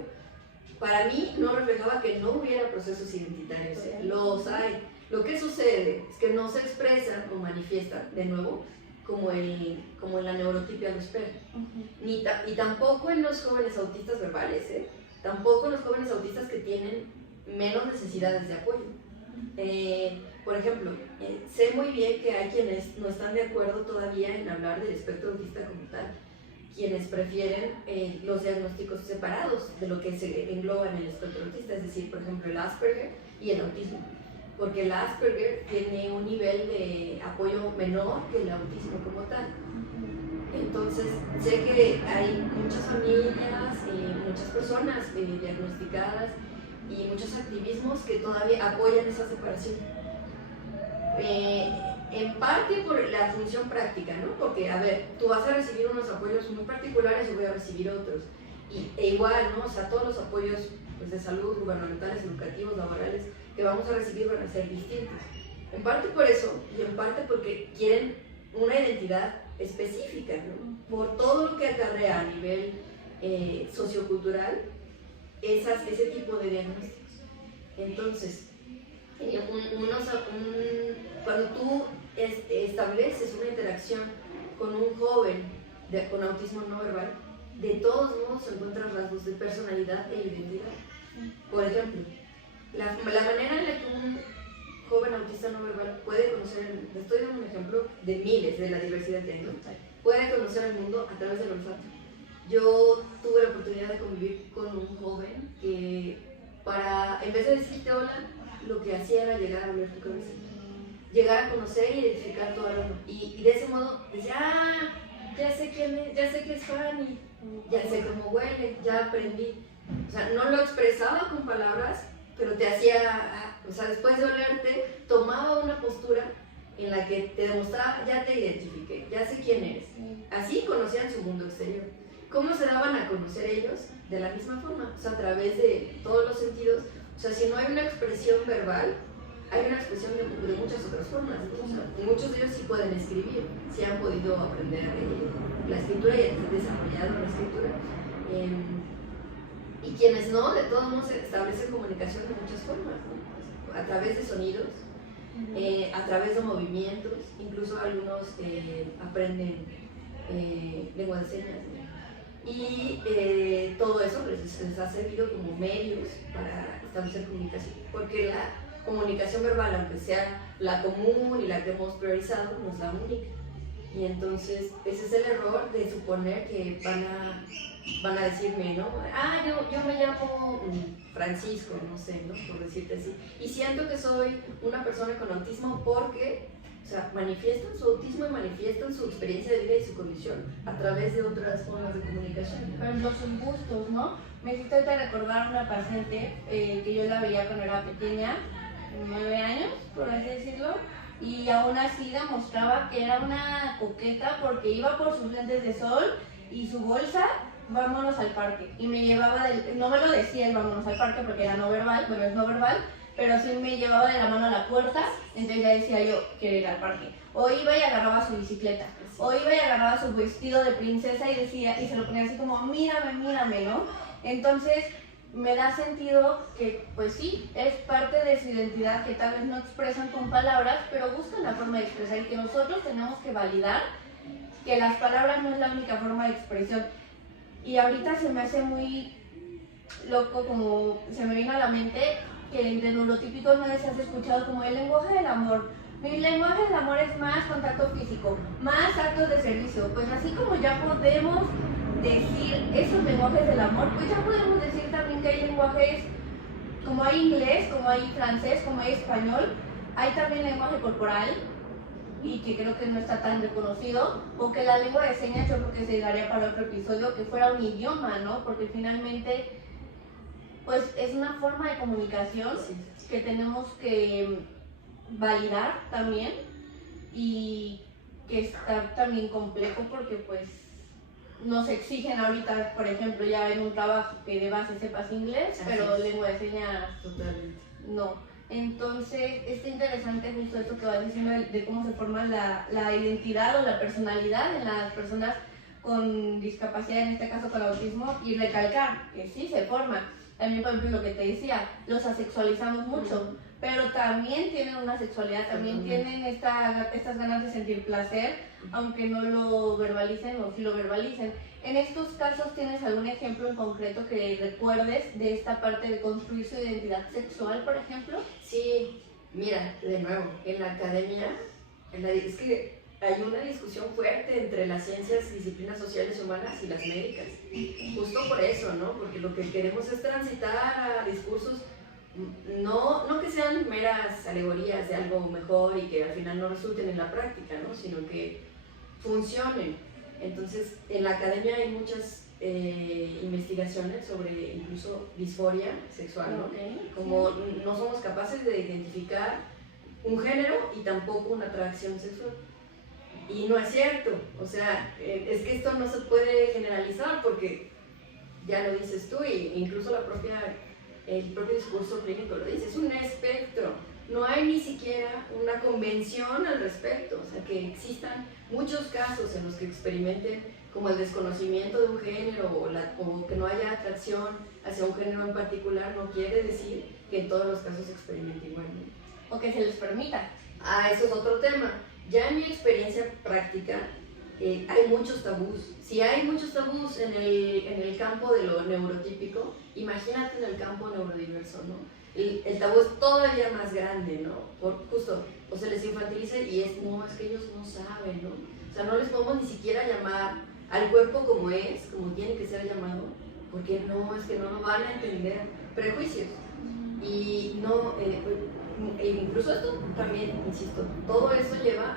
para mí no reflejaba que no hubiera procesos identitarios. Los hay. Lo que sucede es que no se expresan o manifiestan, de nuevo, como en la neurotipia lo espera. Y tampoco en los jóvenes autistas verbales, tampoco en los jóvenes autistas que tienen menos necesidades de apoyo. Por ejemplo, sé muy bien que hay quienes no están de acuerdo todavía en hablar del espectro autista como tal, quienes prefieren los diagnósticos separados de lo que se engloba en el espectro autista, es decir, por ejemplo, el Asperger y el autismo, porque el Asperger tiene un nivel de apoyo menor que el autismo como tal. Entonces, sé que hay muchas familias, muchas personas diagnosticadas y muchos activismos que todavía apoyan esa separación. En parte por la función práctica, ¿no? Porque, a ver, tú vas a recibir unos apoyos muy particulares, yo voy a recibir otros. E igual, ¿no? O sea, todos los apoyos pues, de salud, gubernamentales, educativos, laborales, que vamos a recibir van a ser distintos. En parte por eso, y en parte porque quieren una identidad específica, ¿no? Por todo lo que acarrea a nivel sociocultural ese tipo de diagnósticos. Entonces, cuando tú estableces una interacción con un joven con autismo no verbal, de todos modos encuentras rasgos de personalidad e identidad. Por ejemplo, la manera en la que un joven autista no verbal puede conocer el mundo, estoy dando un ejemplo de miles de la diversidad que hay, ¿no? Puede conocer el mundo a través del olfato. Yo tuve la oportunidad de convivir con un joven que en vez de decirte hola, lo que hacía era llegar a oler tu cabeza, llegar a conocer y identificar tu aroma, y de ese modo decía, ya sé quién es, ya sé que es Fanny, ya sé cómo huele, ya aprendí. O sea, no lo expresaba con palabras, pero te hacía, o sea, después de olerte, tomaba una postura en la que te demostraba, ya te identifiqué, ya sé quién eres. Así conocían su mundo exterior. ¿Cómo se daban a conocer ellos? De la misma forma, o sea, a través de todos los sentidos. O sea, si no hay una expresión verbal, hay una expresión de muchas otras formas. O sea, muchos de ellos sí pueden escribir, sí han podido aprender la escritura y han desarrollado la escritura. Y quienes no, de todos modos, establecen comunicación de muchas formas, ¿no? A través de sonidos, a través de movimientos, incluso algunos aprenden lengua de señas, ¿no? Y todo eso les ha servido como medios para establecer comunicación, porque la comunicación verbal, aunque sea la común y la que hemos priorizado, no es la única. Y entonces ese es el error de suponer que van a decirme, ¿no? Yo me llamo Francisco, no sé, ¿no? Por decirte así. Y siento que soy una persona con autismo porque, o sea, manifiestan su autismo y manifiestan su experiencia de vida y su condición a través de otras formas de comunicación. Pero no son gustos, ¿no? Me hiciste recordar una paciente que yo la veía cuando era pequeña, 9 años, por así decirlo, y aún así demostraba que era una coqueta porque iba por sus lentes de sol y su bolsa vámonos al parque. Y me llevaba, no me lo decía el vámonos al parque porque era no verbal, bueno, es no verbal, pero sí me llevaba de la mano a la puerta, entonces ya decía yo, quiero ir al parque. O iba y agarraba su bicicleta, o iba y agarraba su vestido de princesa y decía, y se lo ponía así como, mírame, mírame, ¿no? Entonces me da sentido que, pues sí, es parte de su identidad que tal vez no expresan con palabras, pero buscan la forma de expresar y que nosotros tenemos que validar que las palabras no es la única forma de expresión. Y ahorita se me hace muy loco, como se me vino a la mente, que de neurotípicos no les has escuchado como el lenguaje del amor. Mi lenguaje del amor es más contacto físico, más actos de servicio. Pues así como ya podemos decir esos lenguajes del amor, pues ya podemos decir también que hay lenguajes, como hay inglés, como hay francés, como hay español, hay también lenguaje corporal, y que creo que no está tan reconocido, o que la lengua de señas yo creo que se daría para otro episodio, que fuera un idioma, ¿no? Porque finalmente, pues es una forma de comunicación que tenemos que validar también, y que está también complejo porque pues nos exigen ahorita, por ejemplo, ya en un trabajo que de base sepas inglés, pero lengua de señas totalmente no. Entonces, está interesante justo esto que vas diciendo de cómo se forma la identidad o la personalidad en las personas con discapacidad, en este caso con autismo, y recalcar que sí se forma. También, por ejemplo, lo que te decía, los asexualizamos mucho, pero también tienen una sexualidad, también tienen estas ganas de sentir placer, aunque no lo verbalicen o sí lo verbalicen. En estos casos, ¿tienes algún ejemplo en concreto que recuerdes de esta parte de construir su identidad sexual, por ejemplo? Sí, mira, de nuevo, en la academia, es que hay una discusión fuerte entre las ciencias, disciplinas sociales humanas y las médicas. Justo por eso, ¿no? Porque lo que queremos es transitar a discursos, no que sean meras alegorías de algo mejor y que al final no resulten en la práctica, ¿no? Sino que funcionen. Entonces, en la academia hay muchas investigaciones sobre incluso disforia sexual, ¿no? Como no somos capaces de identificar un género y tampoco una atracción sexual. Y no es cierto, o sea, es que esto no se puede generalizar porque ya lo dices tú, e incluso el propio discurso clínico lo dice, es un espectro. No hay ni siquiera una convención al respecto, o sea, que existan muchos casos en los que experimenten como el desconocimiento de un género o que no haya atracción hacia un género en particular, no quiere decir que en todos los casos se experimente igual, ¿no? O que se les permita. Eso es otro tema. Ya en mi experiencia práctica hay muchos tabús. Si hay muchos tabús en el campo de lo neurotípico, imagínate en el campo neurodiverso, ¿no? El tabú es todavía más grande, ¿no? Justo, o se les infantiliza y es que ellos no saben, ¿no? O sea, no les podemos ni siquiera llamar al cuerpo como tiene que ser llamado, porque es que no lo van a entender. Prejuicios. Y no, incluso esto también, insisto, todo esto lleva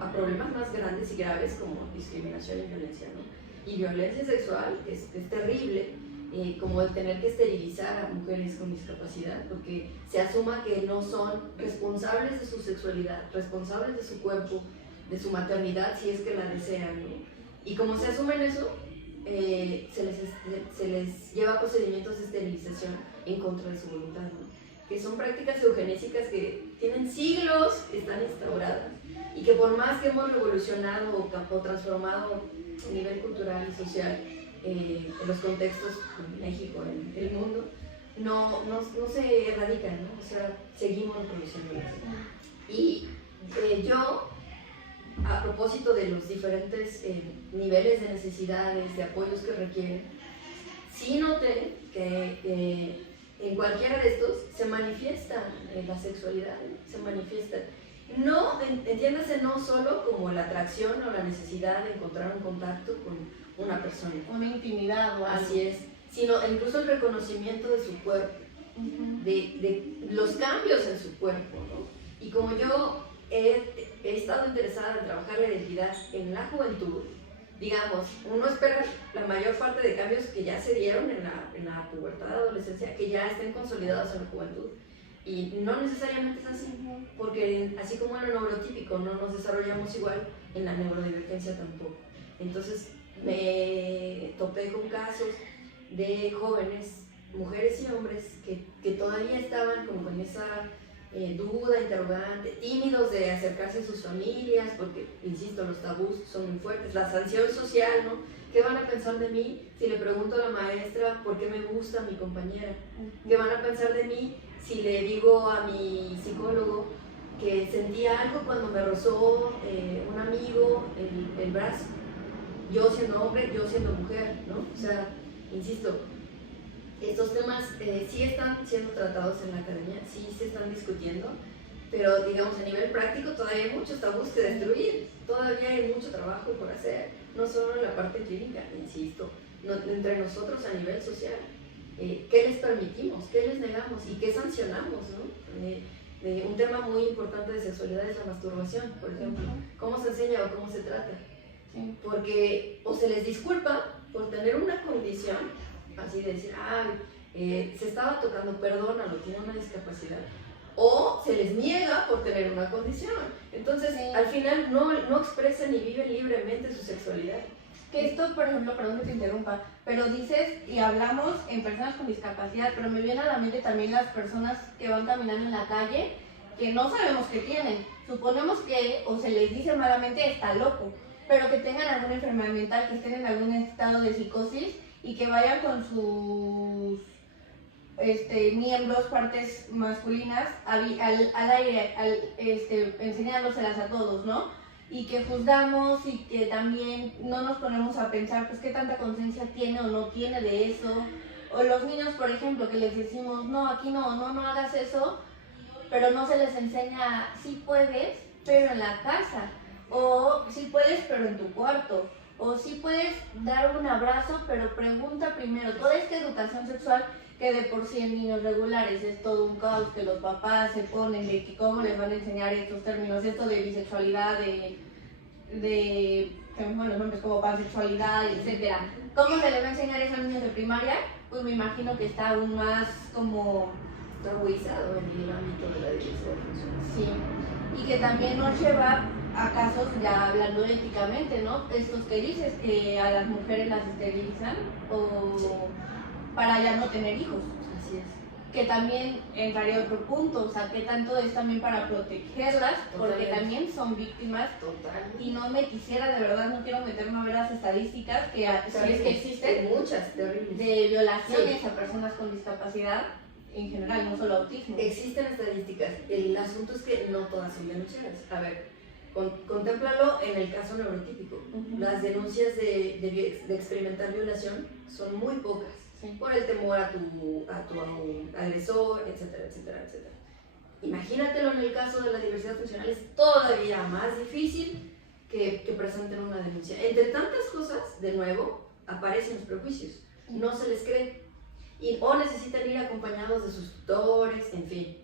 a problemas más grandes y graves como discriminación y violencia, ¿no? Y violencia sexual es terrible. Como el tener que esterilizar a mujeres con discapacidad, porque se asuma que no son responsables de su sexualidad, responsables de su cuerpo, de su maternidad, si es que la desean, ¿no? Y como se asumen eso, se les lleva a procedimientos de esterilización en contra de su voluntad, ¿no? Que son prácticas eugenésicas que tienen siglos, están instauradas, y que por más que hemos revolucionado o transformado a nivel cultural y social, en los contextos en México, en el mundo, no se erradican, ¿no? O sea, seguimos reproduciéndolas. Y yo, a propósito de los diferentes niveles de necesidades, de apoyos que requieren, sí noté que en cualquiera de estos se manifiesta la sexualidad, se manifiesta. No, entiéndase, no solo como la atracción o la necesidad de encontrar un contacto con una persona, una intimidad o algo. Así es, sino incluso el reconocimiento de su cuerpo, de los cambios en su cuerpo, ¿no? Y como yo he estado interesada en trabajar la identidad en la juventud, digamos, uno espera la mayor parte de cambios que ya se dieron en la pubertad, adolescencia, que ya estén consolidados en la juventud. Y no necesariamente es así, porque así como en lo neurotípico no nos desarrollamos igual, en la neurodivergencia tampoco. Entonces, me topé con casos de jóvenes, mujeres y hombres, que todavía estaban como con esa duda, interrogante, tímidos de acercarse a sus familias, porque, insisto, los tabús son muy fuertes, la sanción social, ¿no? ¿Qué van a pensar de mí si le pregunto a la maestra por qué me gusta mi compañera? ¿Qué van a pensar de mí si le digo a mi psicólogo que sentía algo cuando me rozó un amigo el brazo? Yo siendo hombre, yo siendo mujer, ¿no? O sea, insisto, estos temas sí están siendo tratados en la academia, sí se están discutiendo, pero digamos a nivel práctico todavía hay muchos tabús que destruir, todavía hay mucho trabajo por hacer, no solo en la parte clínica, insisto, entre nosotros a nivel social. ¿Qué les permitimos? ¿Qué les negamos? ¿Y qué sancionamos? ¿No? Un tema muy importante de sexualidad es la masturbación, por ejemplo. ¿Cómo se enseña o cómo se trata? Sí. Porque o se les disculpa por tener una condición, así de decir, se estaba tocando, perdónalo, tiene una discapacidad, o se les niega por tener una condición. Entonces, sí, al final no expresan ni viven libremente su sexualidad. Que esto, por ejemplo, perdón que te interrumpa, pero dices y hablamos en personas con discapacidad, pero me viene a la mente también las personas que van caminando en la calle, que no sabemos qué tienen. Suponemos que, o se les dice malamente, está loco, pero que tengan alguna enfermedad mental, que estén en algún estado de psicosis y que vayan con sus miembros, partes masculinas, al aire, enseñándoselas a todos, ¿no? Y que juzgamos y que también no nos ponemos a pensar, pues, qué tanta conciencia tiene o no tiene de eso. O los niños, por ejemplo, que les decimos, no, aquí no hagas eso, pero no se les enseña, sí puedes, pero en la casa. O sí puedes, pero en tu cuarto. O sí puedes dar un abrazo, pero pregunta primero. Toda esta educación sexual que de por sí en niños regulares es todo un caos, que los papás se ponen de que cómo les van a enseñar estos términos, esto de bisexualidad, de bueno, nombres como pansexualidad, etcétera. ¿Cómo se les va a enseñar eso a niños de primaria? Pues me imagino que está aún más como tabuizado en el ámbito de la diversidad funcional. Sí, y que también nos lleva a casos, ya hablando éticamente, ¿no? Estos que dices, que a las mujeres las esterilizan o... sí, para ya no tener hijos. Así es. Que también entraría otro punto, o sea, que tanto es también para protegerlas, porque también son víctimas. Totalmente. Y no me quisiera, de verdad, no quiero meterme a ver las estadísticas, que si es que existen, muchas, terribles, de violaciones, sí, a personas con discapacidad, en general, no solo autismo. Existen estadísticas, el asunto es que no todas son denunciadas. A ver, contémplalo en el caso neurotípico. Las denuncias de experimentar violación son muy pocas. Sí. Por el temor a tu agresor, etcétera, etcétera, etcétera. Imagínatelo en el caso de la diversidad funcional, es todavía más difícil que presenten una denuncia. Entre tantas cosas, de nuevo, aparecen los prejuicios, no se les cree, o necesitan ir acompañados de sus tutores, en fin.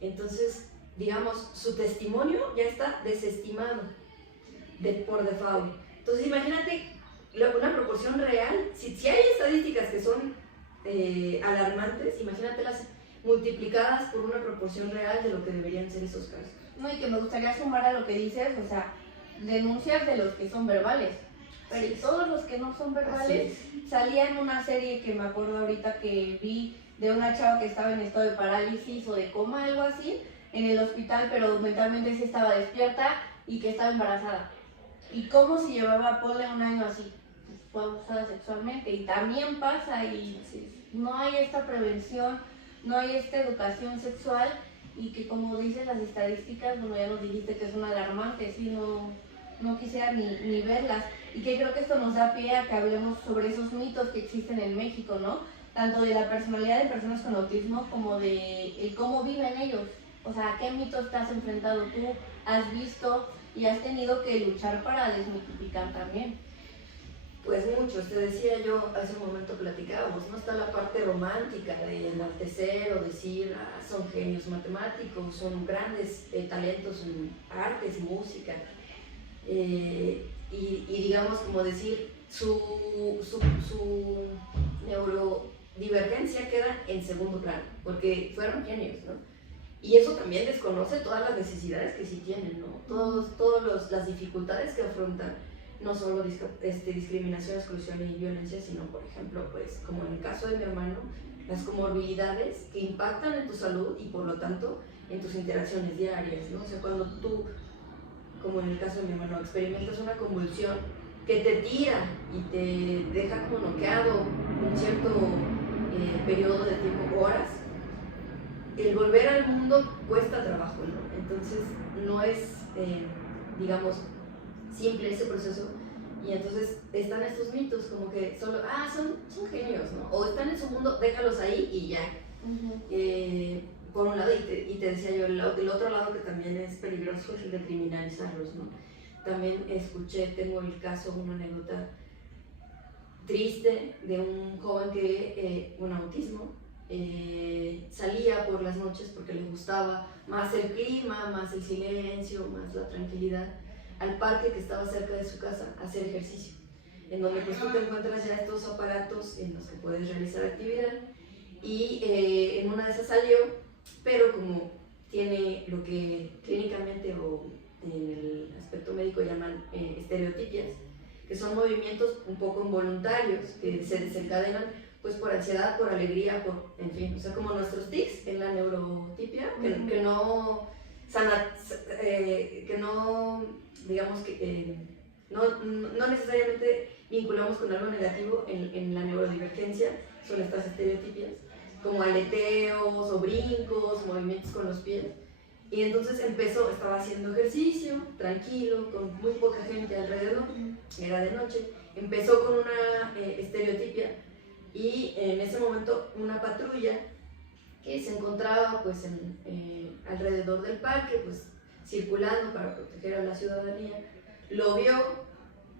Entonces, digamos, su testimonio ya está desestimado por default. Entonces, imagínate una proporción real, si hay estadísticas que son alarmantes, imagínatelas multiplicadas por una proporción real de lo que deberían ser esos casos. No, y que me gustaría sumar a lo que dices, o sea, denuncias de los que son verbales, pero y todos los que no son verbales. Salía en una serie que me acuerdo ahorita que vi de una chava que estaba en estado de parálisis o de coma, algo así, en el hospital, pero mentalmente sí estaba despierta y que estaba embarazada. Y cómo se llevaba, ponle un año así, fue abusada sexualmente, y también pasa, y no hay esta prevención, no hay esta educación sexual, y que como dicen las estadísticas, bueno, ya nos dijiste que son alarmantes, y no quisiera ni verlas, y que creo que esto nos da pie a que hablemos sobre esos mitos que existen en México, ¿no? Tanto de la personalidad de personas con autismo como de el cómo viven ellos, o sea, ¿a qué mitos te has enfrentado tú, has visto y has tenido que luchar para desmitificar también? Pues muchos, te decía yo, hace un momento platicábamos, ¿no? Está la parte romántica de enaltecer o decir, son genios matemáticos, son grandes talentos en artes, música, y digamos como decir, su neurodivergencia queda en segundo plano, porque fueron genios, ¿no? Y eso también desconoce todas las necesidades que sí tienen, ¿no? Todas las dificultades que afrontan. no solo discriminación, exclusión y violencia, sino por ejemplo, pues como en el caso de mi hermano, las comorbilidades que impactan en tu salud y por lo tanto en tus interacciones diarias, ¿no? O sea, cuando tú, como en el caso de mi hermano, experimentas una convulsión que te tira y te deja como noqueado un cierto periodo de tiempo, horas, el volver al mundo cuesta trabajo, ¿no? Entonces no es, digamos, simple ese proceso. Y entonces están estos mitos como que solo, son genios, ¿no? O están en su mundo, déjalos ahí y ya. Por un lado, y te decía yo, el otro lado que también es peligroso es el de criminalizarlos, ¿no? También tengo el caso, una anécdota triste de un joven que, con autismo, salía por las noches porque le gustaba más el clima, más el silencio, más la tranquilidad, al parque que estaba cerca de su casa a hacer ejercicio, en donde pues tú te encuentras ya estos aparatos en los que puedes realizar actividad, y en una de esas salió, pero como tiene lo que clínicamente o en el aspecto médico llaman estereotipias, que son movimientos un poco involuntarios que se desencadenan pues por ansiedad, por alegría, en fin, o sea, como nuestros tics en la neurotipia, que no digamos que no necesariamente vinculamos con algo negativo en la neurodivergencia, son estas estereotipias, como aleteos o brincos, movimientos con los pies. Y entonces estaba haciendo ejercicio, tranquilo, con muy poca gente alrededor, era de noche, empezó con una estereotipia, y en ese momento una patrulla que se encontraba pues alrededor del parque, pues circulando para proteger a la ciudadanía, lo vio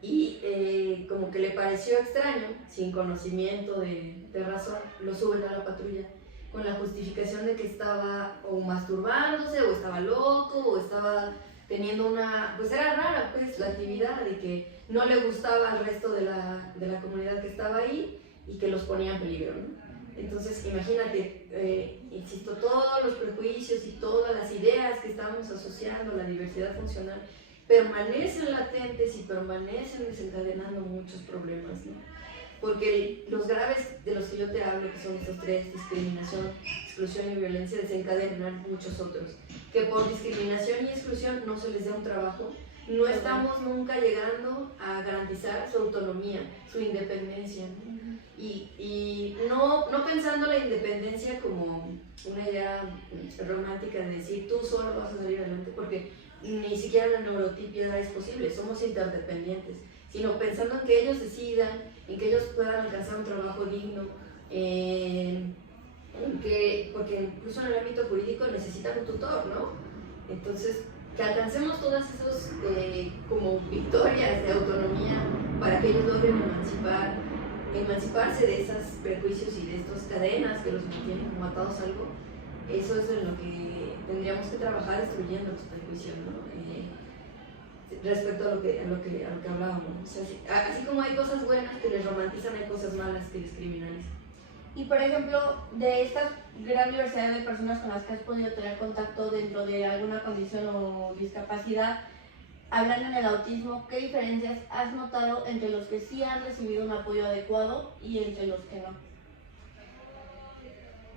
y como que le pareció extraño, sin conocimiento de razón, lo suben a la patrulla con la justificación de que estaba o masturbándose, o estaba loco, o estaba teniendo pues era rara pues la actividad, y que no le gustaba al resto de la comunidad que estaba ahí y que los ponía en peligro, ¿no? Entonces imagínate, insisto, todos los prejuicios y todas las ideas que estamos asociando a la diversidad funcional permanecen latentes y permanecen desencadenando muchos problemas, ¿no? Porque los graves de los que yo te hablo, que son estos tres, discriminación, exclusión y violencia, desencadenan muchos otros, que por discriminación y exclusión no se les da un trabajo, no estamos nunca llegando a garantizar su autonomía, su independencia, ¿no? Y no pensando la independencia como una idea romántica de decir tú solo vas a salir adelante, porque ni siquiera la neurotipia es posible, somos interdependientes, sino pensando en que ellos decidan, en que ellos puedan alcanzar un trabajo digno, porque incluso en el ámbito jurídico necesitan un tutor, ¿no? Entonces, que alcancemos todas esas como victorias de autonomía para que ellos logren emanciparse de esos prejuicios y de estas cadenas que los mantienen como atados a algo. Eso es en lo que tendríamos que trabajar, destruyendo los prejuicios, ¿no? Respecto a lo que hablábamos. O sea, así como hay cosas buenas que les romantizan, hay cosas malas que les criminalizan. Y por ejemplo, de esta gran diversidad de personas con las que has podido tener contacto dentro de alguna condición o discapacidad, hablando en el autismo, ¿qué diferencias has notado entre los que sí han recibido un apoyo adecuado y entre los que no?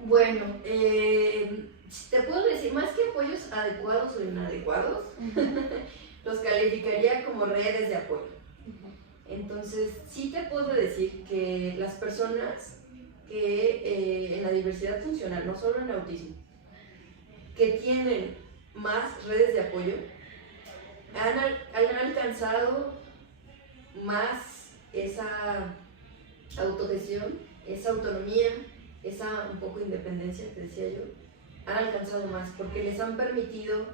Bueno, te puedo decir, más que apoyos adecuados o inadecuados, los calificaría como redes de apoyo. Entonces, sí te puedo decir que las personas que en la diversidad funcional, no solo en el autismo, que tienen más redes de apoyo, han alcanzado más esa autogestión, esa autonomía, esa un poco independencia, te decía yo, han alcanzado más porque les han permitido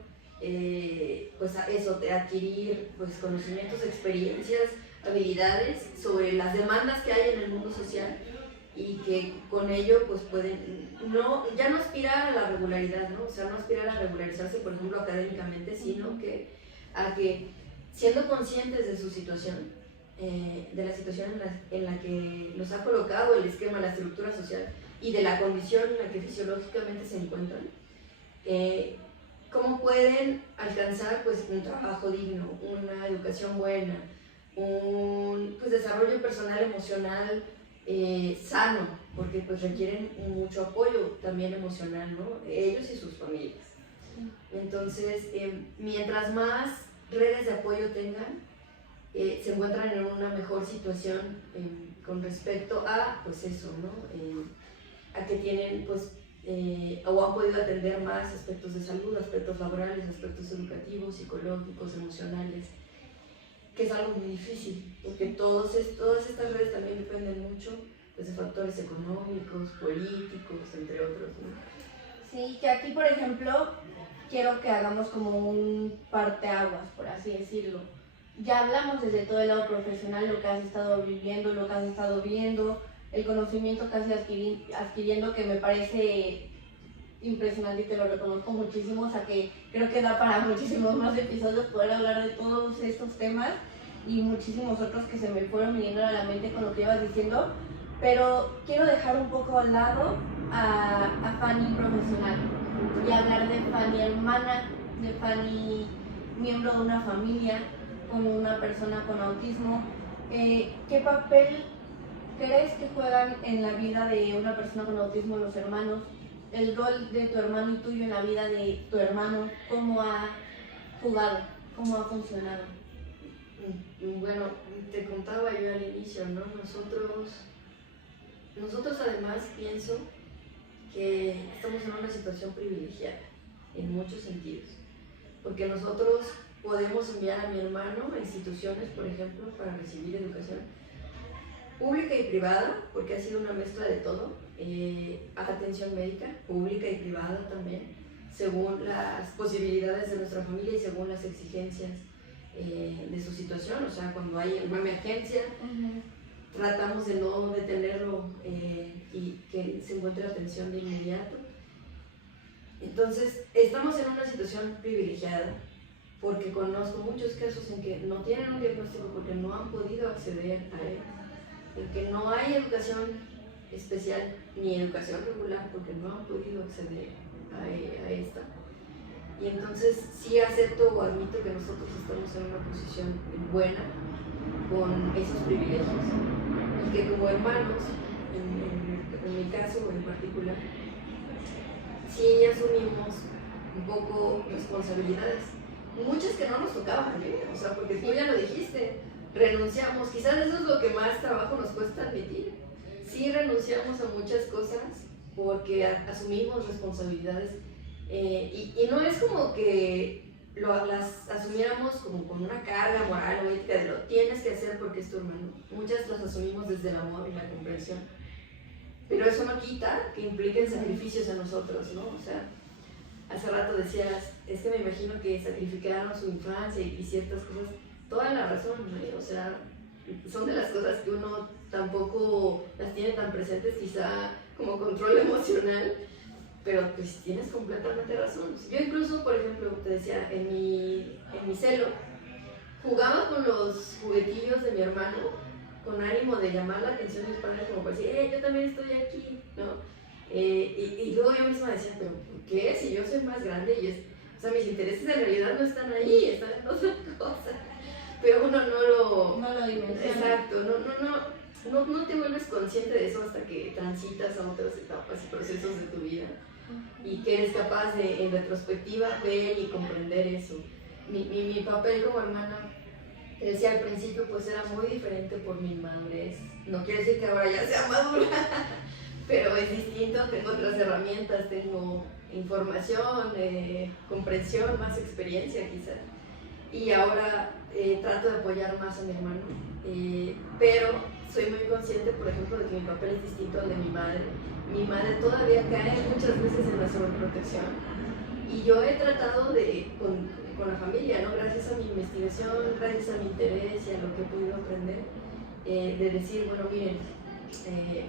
pues adquirir pues, conocimientos, experiencias, habilidades sobre las demandas que hay en el mundo social, y que con ello pues pueden ya no aspirar a la regularidad, ¿no? O sea, no aspirar a regularizarse, por ejemplo, académicamente, sino a que siendo conscientes de su situación, de la situación en la que los ha colocado el esquema, la estructura social, y de la condición en la que fisiológicamente se encuentran, cómo pueden alcanzar pues un trabajo digno, una educación buena, un pues, desarrollo personal, emocional sano, porque pues requieren mucho apoyo también emocional, ¿no? Ellos y sus familias. Entonces, mientras más redes de apoyo tengan, se encuentran en una mejor situación con respecto a, pues eso, ¿no? A que tienen, pues, o han podido atender más aspectos de salud, aspectos laborales, aspectos educativos, psicológicos, emocionales, que es algo muy difícil, porque todas estas redes también dependen mucho pues, de factores económicos, políticos, entre otros, ¿no? Sí, que aquí, por ejemplo, quiero que hagamos como un parteaguas, por así decirlo. Ya hablamos desde todo el lado profesional, lo que has estado viviendo, lo que has estado viendo, el conocimiento que has ido adquiriendo, que me parece impresionante y te lo reconozco muchísimo, o sea que creo que da para muchísimos más episodios poder hablar de todos estos temas y muchísimos otros que se me fueron viniendo a la mente con lo que ibas diciendo, pero quiero dejar un poco al lado a Fanny profesional y hablar de Fanny hermana, de Fanny miembro de una familia, con una persona con autismo. ¿Qué papel crees que juegan en la vida de una persona con autismo los hermanos? El rol de tu hermano y tuyo en la vida de tu hermano, ¿cómo ha jugado? ¿Cómo ha funcionado? Bueno, te contaba yo al inicio, ¿no? Nosotros además pienso que estamos en una situación privilegiada en muchos sentidos, porque nosotros podemos enviar a mi hermano a instituciones, por ejemplo, para recibir educación pública y privada, porque ha sido una mezcla de todo, a atención médica, pública y privada también, según las posibilidades de nuestra familia y según las exigencias de su situación. O sea, cuando hay una emergencia, tratamos de no detenerlo y que se encuentre atención de inmediato. Entonces, estamos en una situación privilegiada, porque conozco muchos casos en que no tienen un diagnóstico porque no han podido acceder a él, en que no hay educación especial ni educación regular porque no han podido acceder a esta. Y entonces sí acepto o admito que nosotros estamos en una posición buena con esos privilegios y que como hermanos, en mi caso en particular, sí asumimos un poco responsabilidades, muchas que no nos tocaban, o sea, porque tú ya lo dijiste, renunciamos, quizás eso es lo que más trabajo nos cuesta admitir, sí renunciamos a muchas cosas porque asumimos responsabilidades y no es como que las asumiéramos como con una carga moral o ética de lo tienes que hacer porque es tu hermano, muchas las asumimos desde el amor y la comprensión, pero eso no quita que impliquen sacrificios a nosotros, ¿no? O sea, hace rato decías, es que me imagino que sacrificaron su infancia y ciertas cosas, toda la razón, ¿no? O sea, son de las cosas que uno tampoco las tiene tan presentes, quizá como control emocional, pero pues tienes completamente razón. Yo incluso, por ejemplo, te decía, en mi celo, jugaba con los juguetillos de mi hermano con ánimo de llamar la atención de mis padres, como para decir, yo también estoy aquí, ¿no? Y luego yo misma decía, pero ¿por qué? Si yo soy más grande y o sea, mis intereses en realidad no están ahí, están en otra cosa. Pero uno no lo dimensiona. Exacto, no te vuelves consciente de eso hasta que transitas a otras etapas y procesos de tu vida y que eres capaz de, en retrospectiva, ver y comprender eso. Mi papel como hermana, te decía al principio, pues era muy diferente por mi madurez. No quiere decir que ahora ya sea madura, pero es distinto, tengo otras herramientas, tengo información, comprensión, más experiencia quizás. Y ahora trato de apoyar más a mi hermano, pero soy muy consciente, por ejemplo, de que mi papel es distinto al de mi madre. Mi madre todavía cae muchas veces en la sobreprotección y yo he tratado con la familia, ¿no? Gracias a mi investigación, gracias a mi interés y a lo que he podido aprender, de decir, bueno, miren,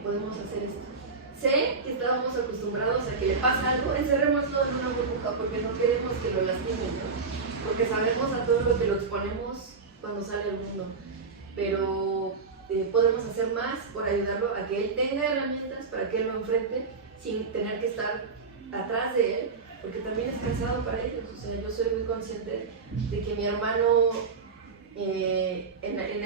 podemos hacer esto. Sé que estábamos acostumbrados a que le pasa algo, encerrémoslo en una burbuja porque no queremos que lo lastimen, ¿no? Porque sabemos a todo lo que lo exponemos cuando sale al mundo, pero podemos hacer más por ayudarlo a que él tenga herramientas para que él lo enfrente sin tener que estar atrás de él, porque también es cansado para ellos. O sea, yo soy muy consciente de que mi hermano en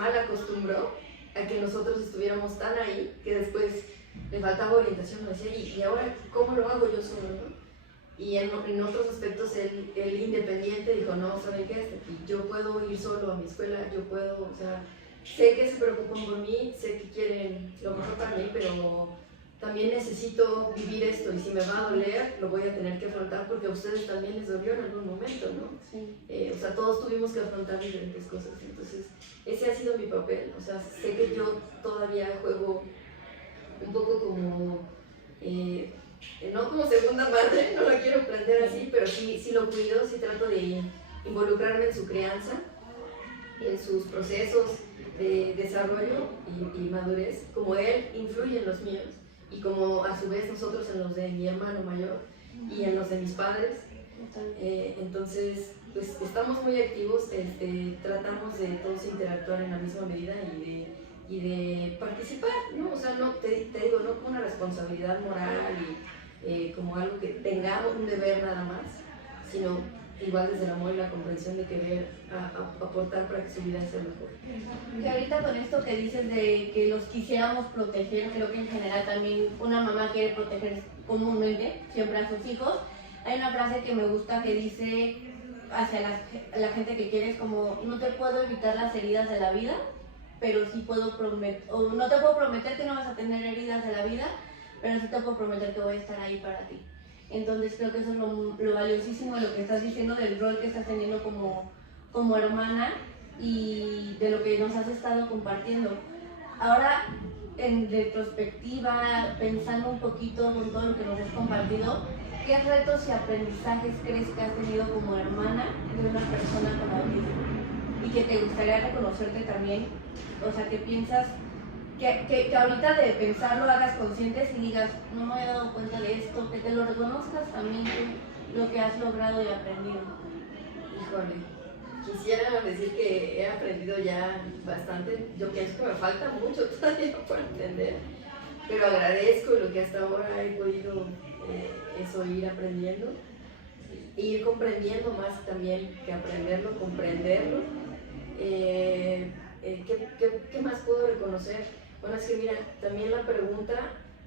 mal acostumbró a que nosotros estuviéramos tan ahí que después le faltaba orientación, me decía, ¿y ahora cómo lo hago yo solo, no? Y en otros aspectos él independiente dijo, no, ¿saben qué? Yo puedo ir solo a mi escuela, yo puedo, o sea, sé que se preocupan por mí, sé que quieren lo mejor para mí, pero también necesito vivir esto y si me va a doler, lo voy a tener que afrontar porque a ustedes también les dolió en algún momento, ¿no? Sí. O sea, todos tuvimos que afrontar diferentes cosas, entonces ese ha sido mi papel, o sea, sé que yo todavía juego un poco como, no como segunda madre, no lo quiero plantear así, pero sí lo cuido, sí trato de involucrarme en su crianza, en sus procesos de desarrollo y madurez, como él influye en los míos y como a su vez nosotros en los de mi hermano mayor y en los de mis padres. Entonces, pues estamos muy activos, tratamos de todos interactuar en la misma medida y de participar, ¿no? O sea, no, te digo, no como una responsabilidad moral y como algo que tengamos un deber nada más, sino igual desde el amor y la comprensión de querer aportar para que su vida sea mejor. Y ahorita con esto que dices de que los quisiéramos proteger, creo que en general también una mamá quiere proteger comúnmente siempre a sus hijos. Hay una frase que me gusta que dice hacia la gente que quieres como, no te puedo evitar las heridas de la vida, pero sí puedo prometer, o no te puedo prometer que no vas a tener heridas de la vida, pero sí te puedo prometer que voy a estar ahí para ti. Entonces creo que eso es lo valiosísimo de lo que estás diciendo, del rol que estás teniendo como hermana y de lo que nos has estado compartiendo. Ahora, en retrospectiva, pensando un poquito con todo lo que nos has compartido, ¿qué retos y aprendizajes crees que has tenido como hermana de una persona con autismo? Y que te gustaría reconocerte también, o sea, que piensas que ahorita de pensarlo hagas conscientes y digas, no me había dado cuenta de esto, que te lo reconozcas también tú, lo que has logrado y aprendido. Híjole, quisiera decir que he aprendido ya bastante, yo pienso que me falta mucho todavía por entender, pero agradezco lo que hasta ahora he podido eso ir aprendiendo, e ir comprendiendo más también que aprenderlo, comprenderlo. ¿Qué más puedo reconocer? Bueno, es que mira, también la pregunta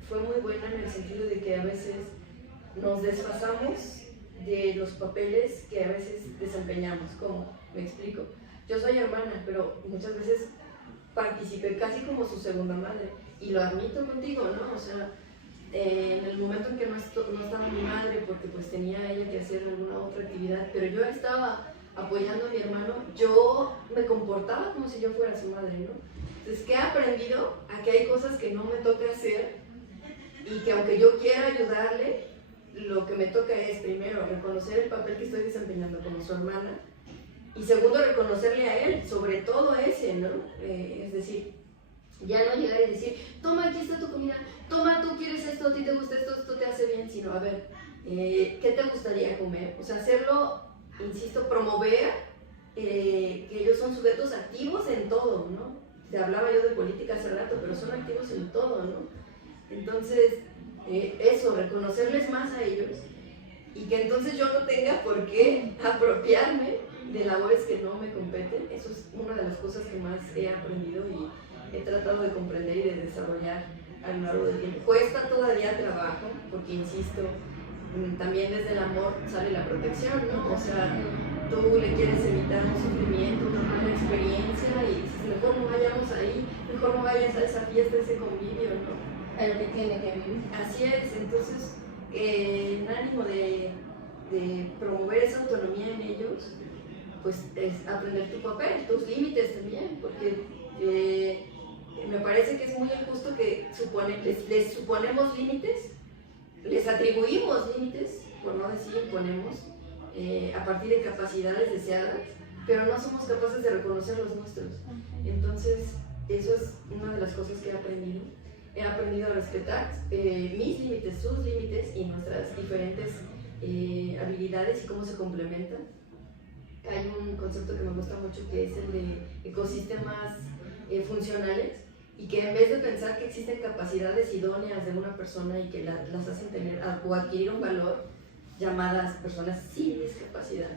fue muy buena en el sentido de que a veces nos desfasamos de los papeles que a veces desempeñamos. ¿Cómo? Me explico. Yo soy hermana, pero muchas veces participé casi como su segunda madre y lo admito contigo, ¿no? O sea, en el momento en que no estaba mi madre porque pues tenía ella que hacer alguna otra actividad, pero yo estaba apoyando a mi hermano, yo me comportaba como si yo fuera su madre, ¿no? Entonces, ¿qué he aprendido? A que hay cosas que no me toca hacer y que aunque yo quiera ayudarle, lo que me toca es primero reconocer el papel que estoy desempeñando como su hermana y segundo reconocerle a él, sobre todo ese, ¿no? Es decir, ya no llegar y decir, toma, aquí está tu comida, toma, tú quieres esto, a ti te gusta esto, esto te hace bien, sino a ver, ¿qué te gustaría comer? O sea, hacerlo, insisto, promover que ellos son sujetos activos en todo, ¿no? Te hablaba yo de política hace rato, pero son activos en todo, ¿no? Entonces, eso, reconocerles más a ellos y que entonces yo no tenga por qué apropiarme de labores que no me competen, eso es una de las cosas que más he aprendido y he tratado de comprender y de desarrollar a lo largo del tiempo. Cuesta todavía trabajo, porque insisto, también desde el amor sale la protección, ¿no? O sea, tú le quieres evitar un sufrimiento, una mala experiencia y dices, mejor no vayamos ahí, mejor no vayas a esa fiesta, a ese convivio, ¿no? A lo que tiene que vivir. Así es, entonces, en ánimo de promover esa autonomía en ellos, pues es aprender tu papel, tus límites también, porque me parece que es muy injusto que les suponemos límites, les atribuimos límites, por no decir imponemos, a partir de capacidades deseadas, pero no somos capaces de reconocer los nuestros. Entonces, eso es una de las cosas que he aprendido. He aprendido a respetar mis límites, sus límites y nuestras diferentes habilidades y cómo se complementan. Hay un concepto que me gusta mucho que es el de ecosistemas funcionales y que en vez de pensar que existen capacidades idóneas de una persona y que las hacen tener o adquirir un valor, llamadas personas sin discapacidad,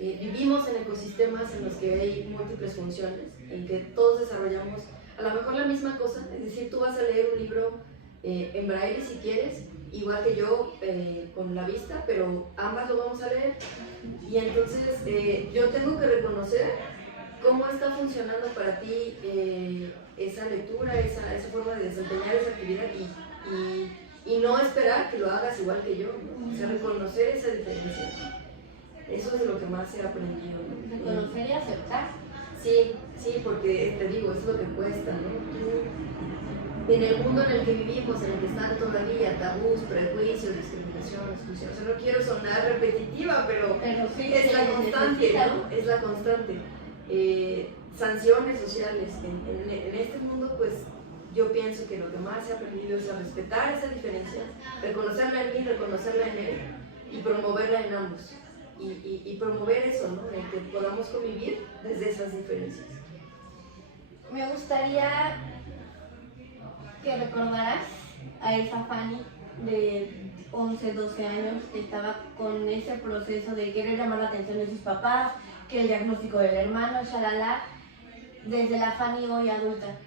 vivimos en ecosistemas en los que hay múltiples funciones, en que todos desarrollamos a lo mejor la misma cosa, es decir, tú vas a leer un libro en braille si quieres, igual que yo con la vista, pero ambas lo vamos a leer. Y entonces yo tengo que reconocer cómo está funcionando para ti esa lectura, esa forma de desempeñar esa actividad y no esperar que lo hagas igual que yo, ¿no? O sea, reconocer esa diferencia. Eso es lo que más he aprendido, ¿no? Reconocer y aceptar. Sí, porque te digo, es lo que cuesta, ¿no? En el mundo en el que vivimos, en el que están todavía tabús, prejuicios, discriminación, exclusión, o sea, no quiero sonar repetitiva, pero sí, es la constante, ¿no? Es la constante. Sanciones sociales. En este mundo, pues, yo pienso que lo que más he aprendido es a respetar esa diferencia, reconocerla en mí, reconocerla en él y promoverla en ambos. Y promover eso, ¿no? De que podamos convivir desde esas diferencias. Me gustaría que recordaras a esa Fanny de 11, 12 años que estaba con ese proceso de querer llamar la atención de sus papás, que el diagnóstico del hermano, shalala, desde la Fanny hoy adulta.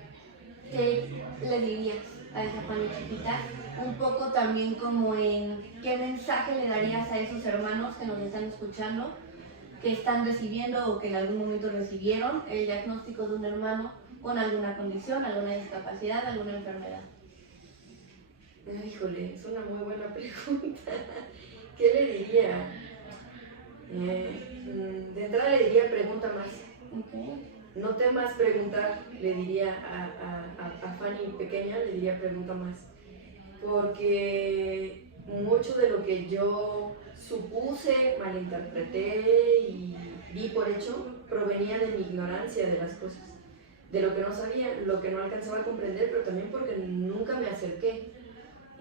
¿Qué le dirías a esa Fanny chiquita? Un poco también como en qué mensaje le darías a esos hermanos que nos están escuchando, que están recibiendo o que en algún momento recibieron el diagnóstico de un hermano con alguna condición, alguna discapacidad, alguna enfermedad. Híjole, es una muy buena pregunta. ¿Qué le diría? De entrada le diría pregunta más. Okay. No temas preguntar, le diría a Fanny pequeña, le diría pregunta más. Porque mucho de lo que yo supuse, malinterpreté y di por hecho provenía de mi ignorancia de las cosas, de lo que no sabía, lo que no alcanzaba a comprender, pero también porque nunca me acerqué.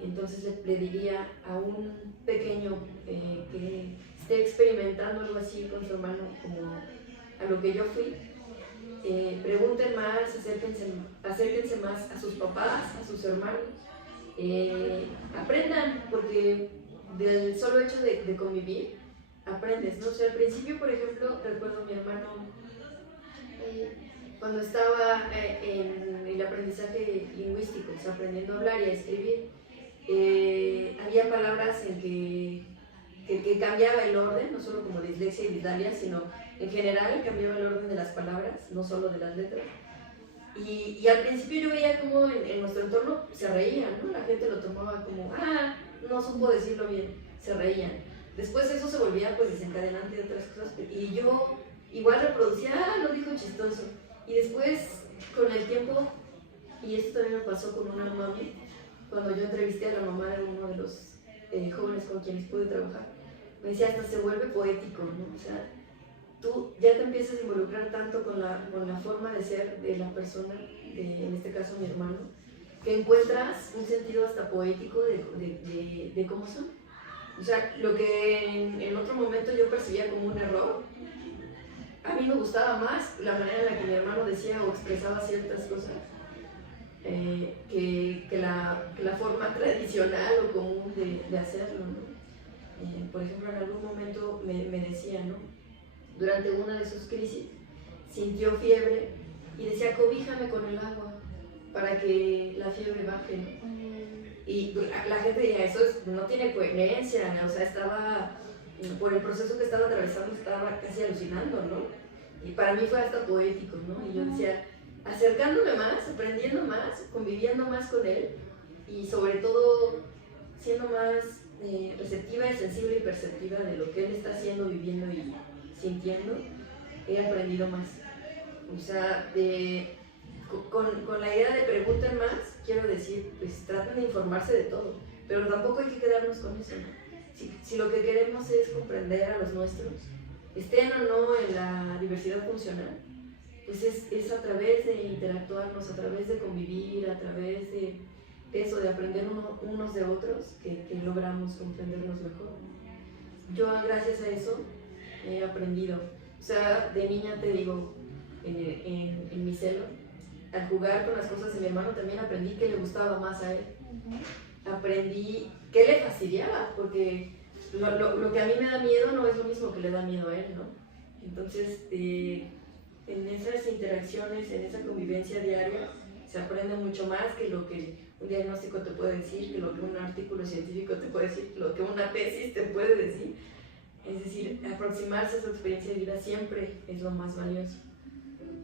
Entonces le diría a un pequeño que esté experimentando algo así con su hermano, como a lo que yo fui, pregunten más, acérquense más a sus papás, a sus hermanos, aprendan, porque del solo hecho de convivir, aprendes, ¿no? O sea, al principio, por ejemplo, recuerdo a mi hermano cuando estaba en el aprendizaje lingüístico, o sea, aprendiendo a hablar y a escribir, había palabras en que cambiaba el orden, no solo como dislexia y disdalia, sino en general cambiaba el orden de las palabras, no solo de las letras. Y al principio yo veía como en nuestro entorno se reían, ¿no? La gente lo tomaba como, no supo decirlo bien, se reían. Después eso se volvía pues desencadenante de otras cosas y yo igual reproducía, lo dijo chistoso. Y después con el tiempo, y esto también me pasó con una mami, cuando yo entrevisté a la mamá de uno de los jóvenes con quienes pude trabajar, me decía hasta se vuelve poético, ¿no? O sea, tú ya te empiezas a involucrar tanto con la forma de ser de la persona, en este caso mi hermano, que encuentras un sentido hasta poético de cómo son. O sea, lo que en otro momento yo percibía como un error, a mí me gustaba más la manera en la que mi hermano decía o expresaba ciertas cosas que la forma tradicional o común de hacerlo, ¿no? Por ejemplo, en algún momento me decía, ¿no? Durante una de sus crisis, sintió fiebre y decía, cobíjame con el agua para que la fiebre baje, ¿no? Y la gente decía, eso no tiene coherencia, o sea, estaba, por el proceso que estaba atravesando, estaba casi alucinando, ¿no? Y para mí fue hasta poético, ¿no? Y yo decía, acercándome más, aprendiendo más, conviviendo más con él y sobre todo siendo más receptiva y sensible y perceptiva de lo que él está haciendo, viviendo y sintiendo, he aprendido más. O sea, con la idea de pregunten más, quiero decir, pues traten de informarse de todo, pero tampoco hay que quedarnos con eso, ¿no? Si lo que queremos es comprender a los nuestros, estén o no en la diversidad funcional, pues es a través de interactuarnos, a través de convivir, a través de eso, de aprender unos de otros, que logramos comprendernos mejor. Yo, gracias a eso, he aprendido. O sea, de niña te digo, en mi celo, al jugar con las cosas de mi hermano también aprendí que le gustaba más a él. Aprendí que le fastidiaba, porque lo que a mí me da miedo no es lo mismo que le da miedo a él, ¿no? Entonces, en esas interacciones, en esa convivencia diaria, se aprende mucho más que lo que un diagnóstico te puede decir, que lo que un artículo científico te puede decir, lo que una tesis te puede decir. Es decir, aproximarse a su experiencia de vida siempre es lo más valioso.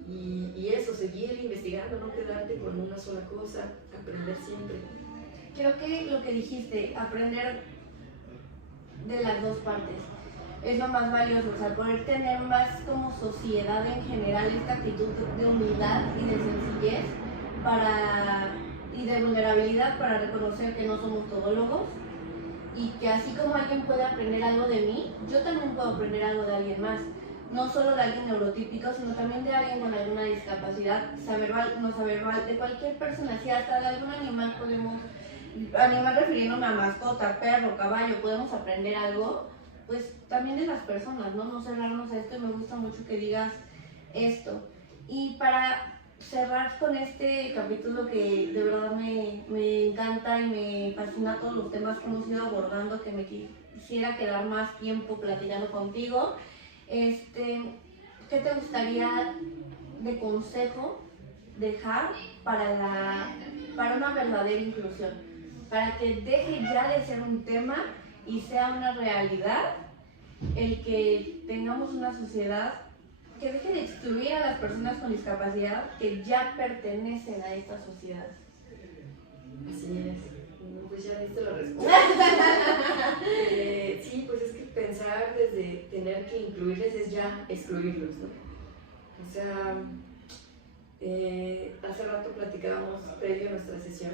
Y eso, seguir investigando, no quedarte con una sola cosa, aprender siempre. Creo que lo que dijiste, aprender de las dos partes, es lo más valioso, o sea, poder tener más como sociedad en general esta actitud de humildad y de sencillez y de vulnerabilidad para reconocer que no somos todólogos y que así como alguien puede aprender algo de mí, yo también puedo aprender algo de alguien más. No solo de alguien neurotípico, sino también de alguien con alguna discapacidad, no saber de cualquier persona, si hasta de algún animal animal refiriéndome a mascota, perro, caballo, podemos aprender algo, pues también de las personas, ¿no? No cerrarnos a esto, y me gusta mucho que digas esto. Y para cerrar con este capítulo que de verdad me encanta y me fascina todos los temas que hemos ido abordando, que me quisiera quedar más tiempo platicando contigo, ¿qué te gustaría de consejo dejar para una verdadera inclusión? Para que deje ya de ser un tema y sea una realidad el que tengamos una sociedad que deje de excluir a las personas con discapacidad que ya pertenecen a esta sociedad. Así es. Pues ya viste la respuesta. Sí, pues es que pensar desde tener que incluirles es ya excluirlos, ¿no? O sea, hace rato platicábamos previo a nuestra sesión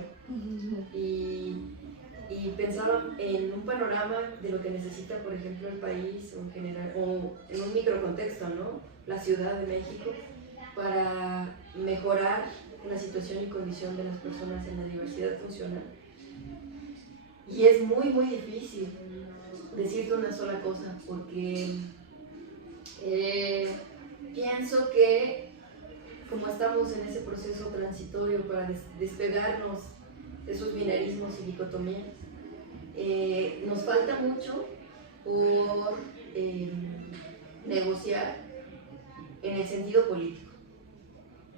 y pensaba en un panorama de lo que necesita, por ejemplo, el país o en general, o en un microcontexto, ¿no? La Ciudad de México, para mejorar la situación y condición de las personas en la diversidad funcional. Y es muy, muy difícil decirte una sola cosa, porque pienso que como estamos en ese proceso transitorio para despegarnos de esos binarismos y dicotomías, nos falta mucho por negociar en el sentido político.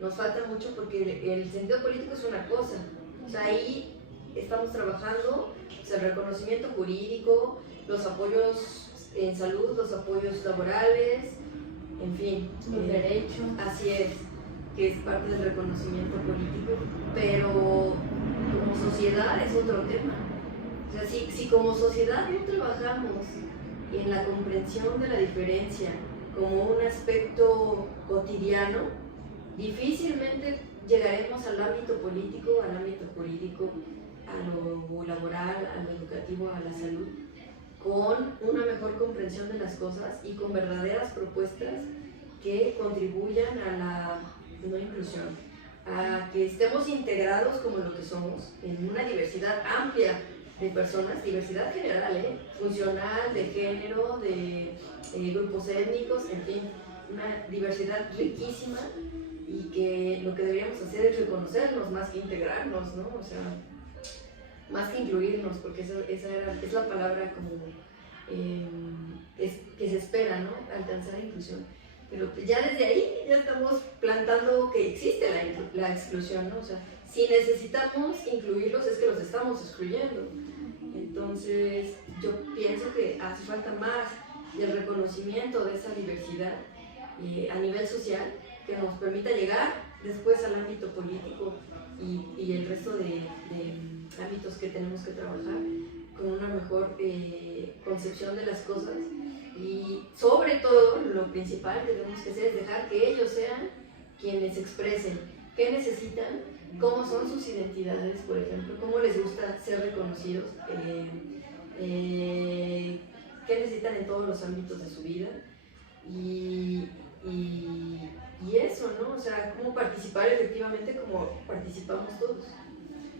Nos falta mucho porque el sentido político es una cosa, o sea, ahí estamos trabajando, o sea, el reconocimiento jurídico, los apoyos en salud, los apoyos laborales, en fin, los derechos. Así es, que es parte del reconocimiento político, pero como sociedad es otro tema. O sea, si como sociedad no trabajamos en la comprensión de la diferencia como un aspecto cotidiano, difícilmente llegaremos al ámbito político, al ámbito jurídico, a lo laboral, a lo educativo, a la salud, con una mejor comprensión de las cosas y con verdaderas propuestas que contribuyan a la no inclusión, a que estemos integrados como lo que somos, en una diversidad amplia de personas, diversidad general, funcional, de género, de grupos étnicos, en fin, una diversidad riquísima, y que lo que deberíamos hacer es reconocernos más que integrarnos, ¿no? O sea, más que incluirnos, porque es la palabra como que se espera, ¿no? Alcanzar la inclusión. Pero ya desde ahí ya estamos plantando que existe la exclusión, ¿no? O sea, si necesitamos incluirlos es que los estamos excluyendo. Entonces, yo pienso que hace falta más del reconocimiento de esa diversidad a nivel social, que nos permita llegar después al ámbito político y el resto de ámbitos que tenemos que trabajar con una mejor concepción de las cosas. Y sobre todo, lo principal que tenemos que hacer es dejar que ellos sean quienes expresen qué necesitan, cómo son sus identidades, por ejemplo, cómo les gusta ser reconocidos, qué necesitan en todos los ámbitos de su vida y eso, ¿no? O sea, cómo participar efectivamente como participamos todos.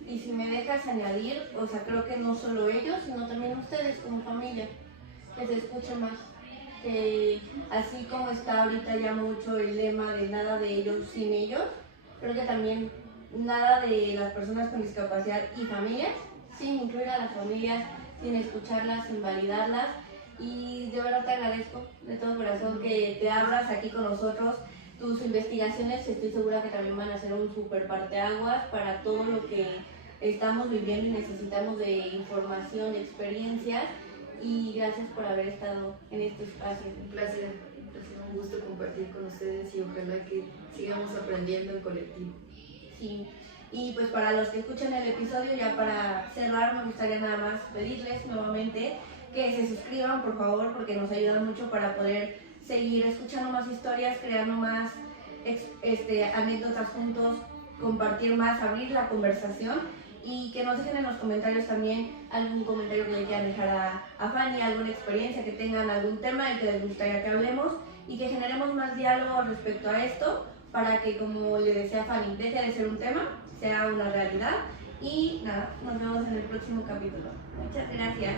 Y si me dejas añadir, o sea, creo que no solo ellos, sino también ustedes como familia, que se escuche más. Que así como está ahorita ya mucho el lema de nada de ellos sin ellos, creo que también nada de las personas con discapacidad y familias, sin incluir a las familias, sin escucharlas, sin validarlas, y de verdad te agradezco de todo corazón que te abras aquí con nosotros. Tus investigaciones estoy segura que también van a ser un super parteaguas para todo lo que estamos viviendo y necesitamos de información, experiencias, y gracias por haber estado en este espacio. Un placer, un gusto compartir con ustedes y ojalá que sigamos aprendiendo en colectivo. Sí, y pues para los que escuchen el episodio, ya para cerrar, me gustaría nada más pedirles nuevamente que se suscriban, por favor, porque nos ayuda mucho para poder seguir escuchando más historias, creando más anécdotas juntos, compartir más, abrir la conversación, y que nos dejen en los comentarios también algún comentario que le quieran dejar a Fanny, alguna experiencia que tengan, algún tema del que les gustaría que hablemos, y que generemos más diálogo respecto a esto para que, como le decía Fanny, deje de ser un tema, sea una realidad. Y nada, nos vemos en el próximo capítulo. Muchas gracias.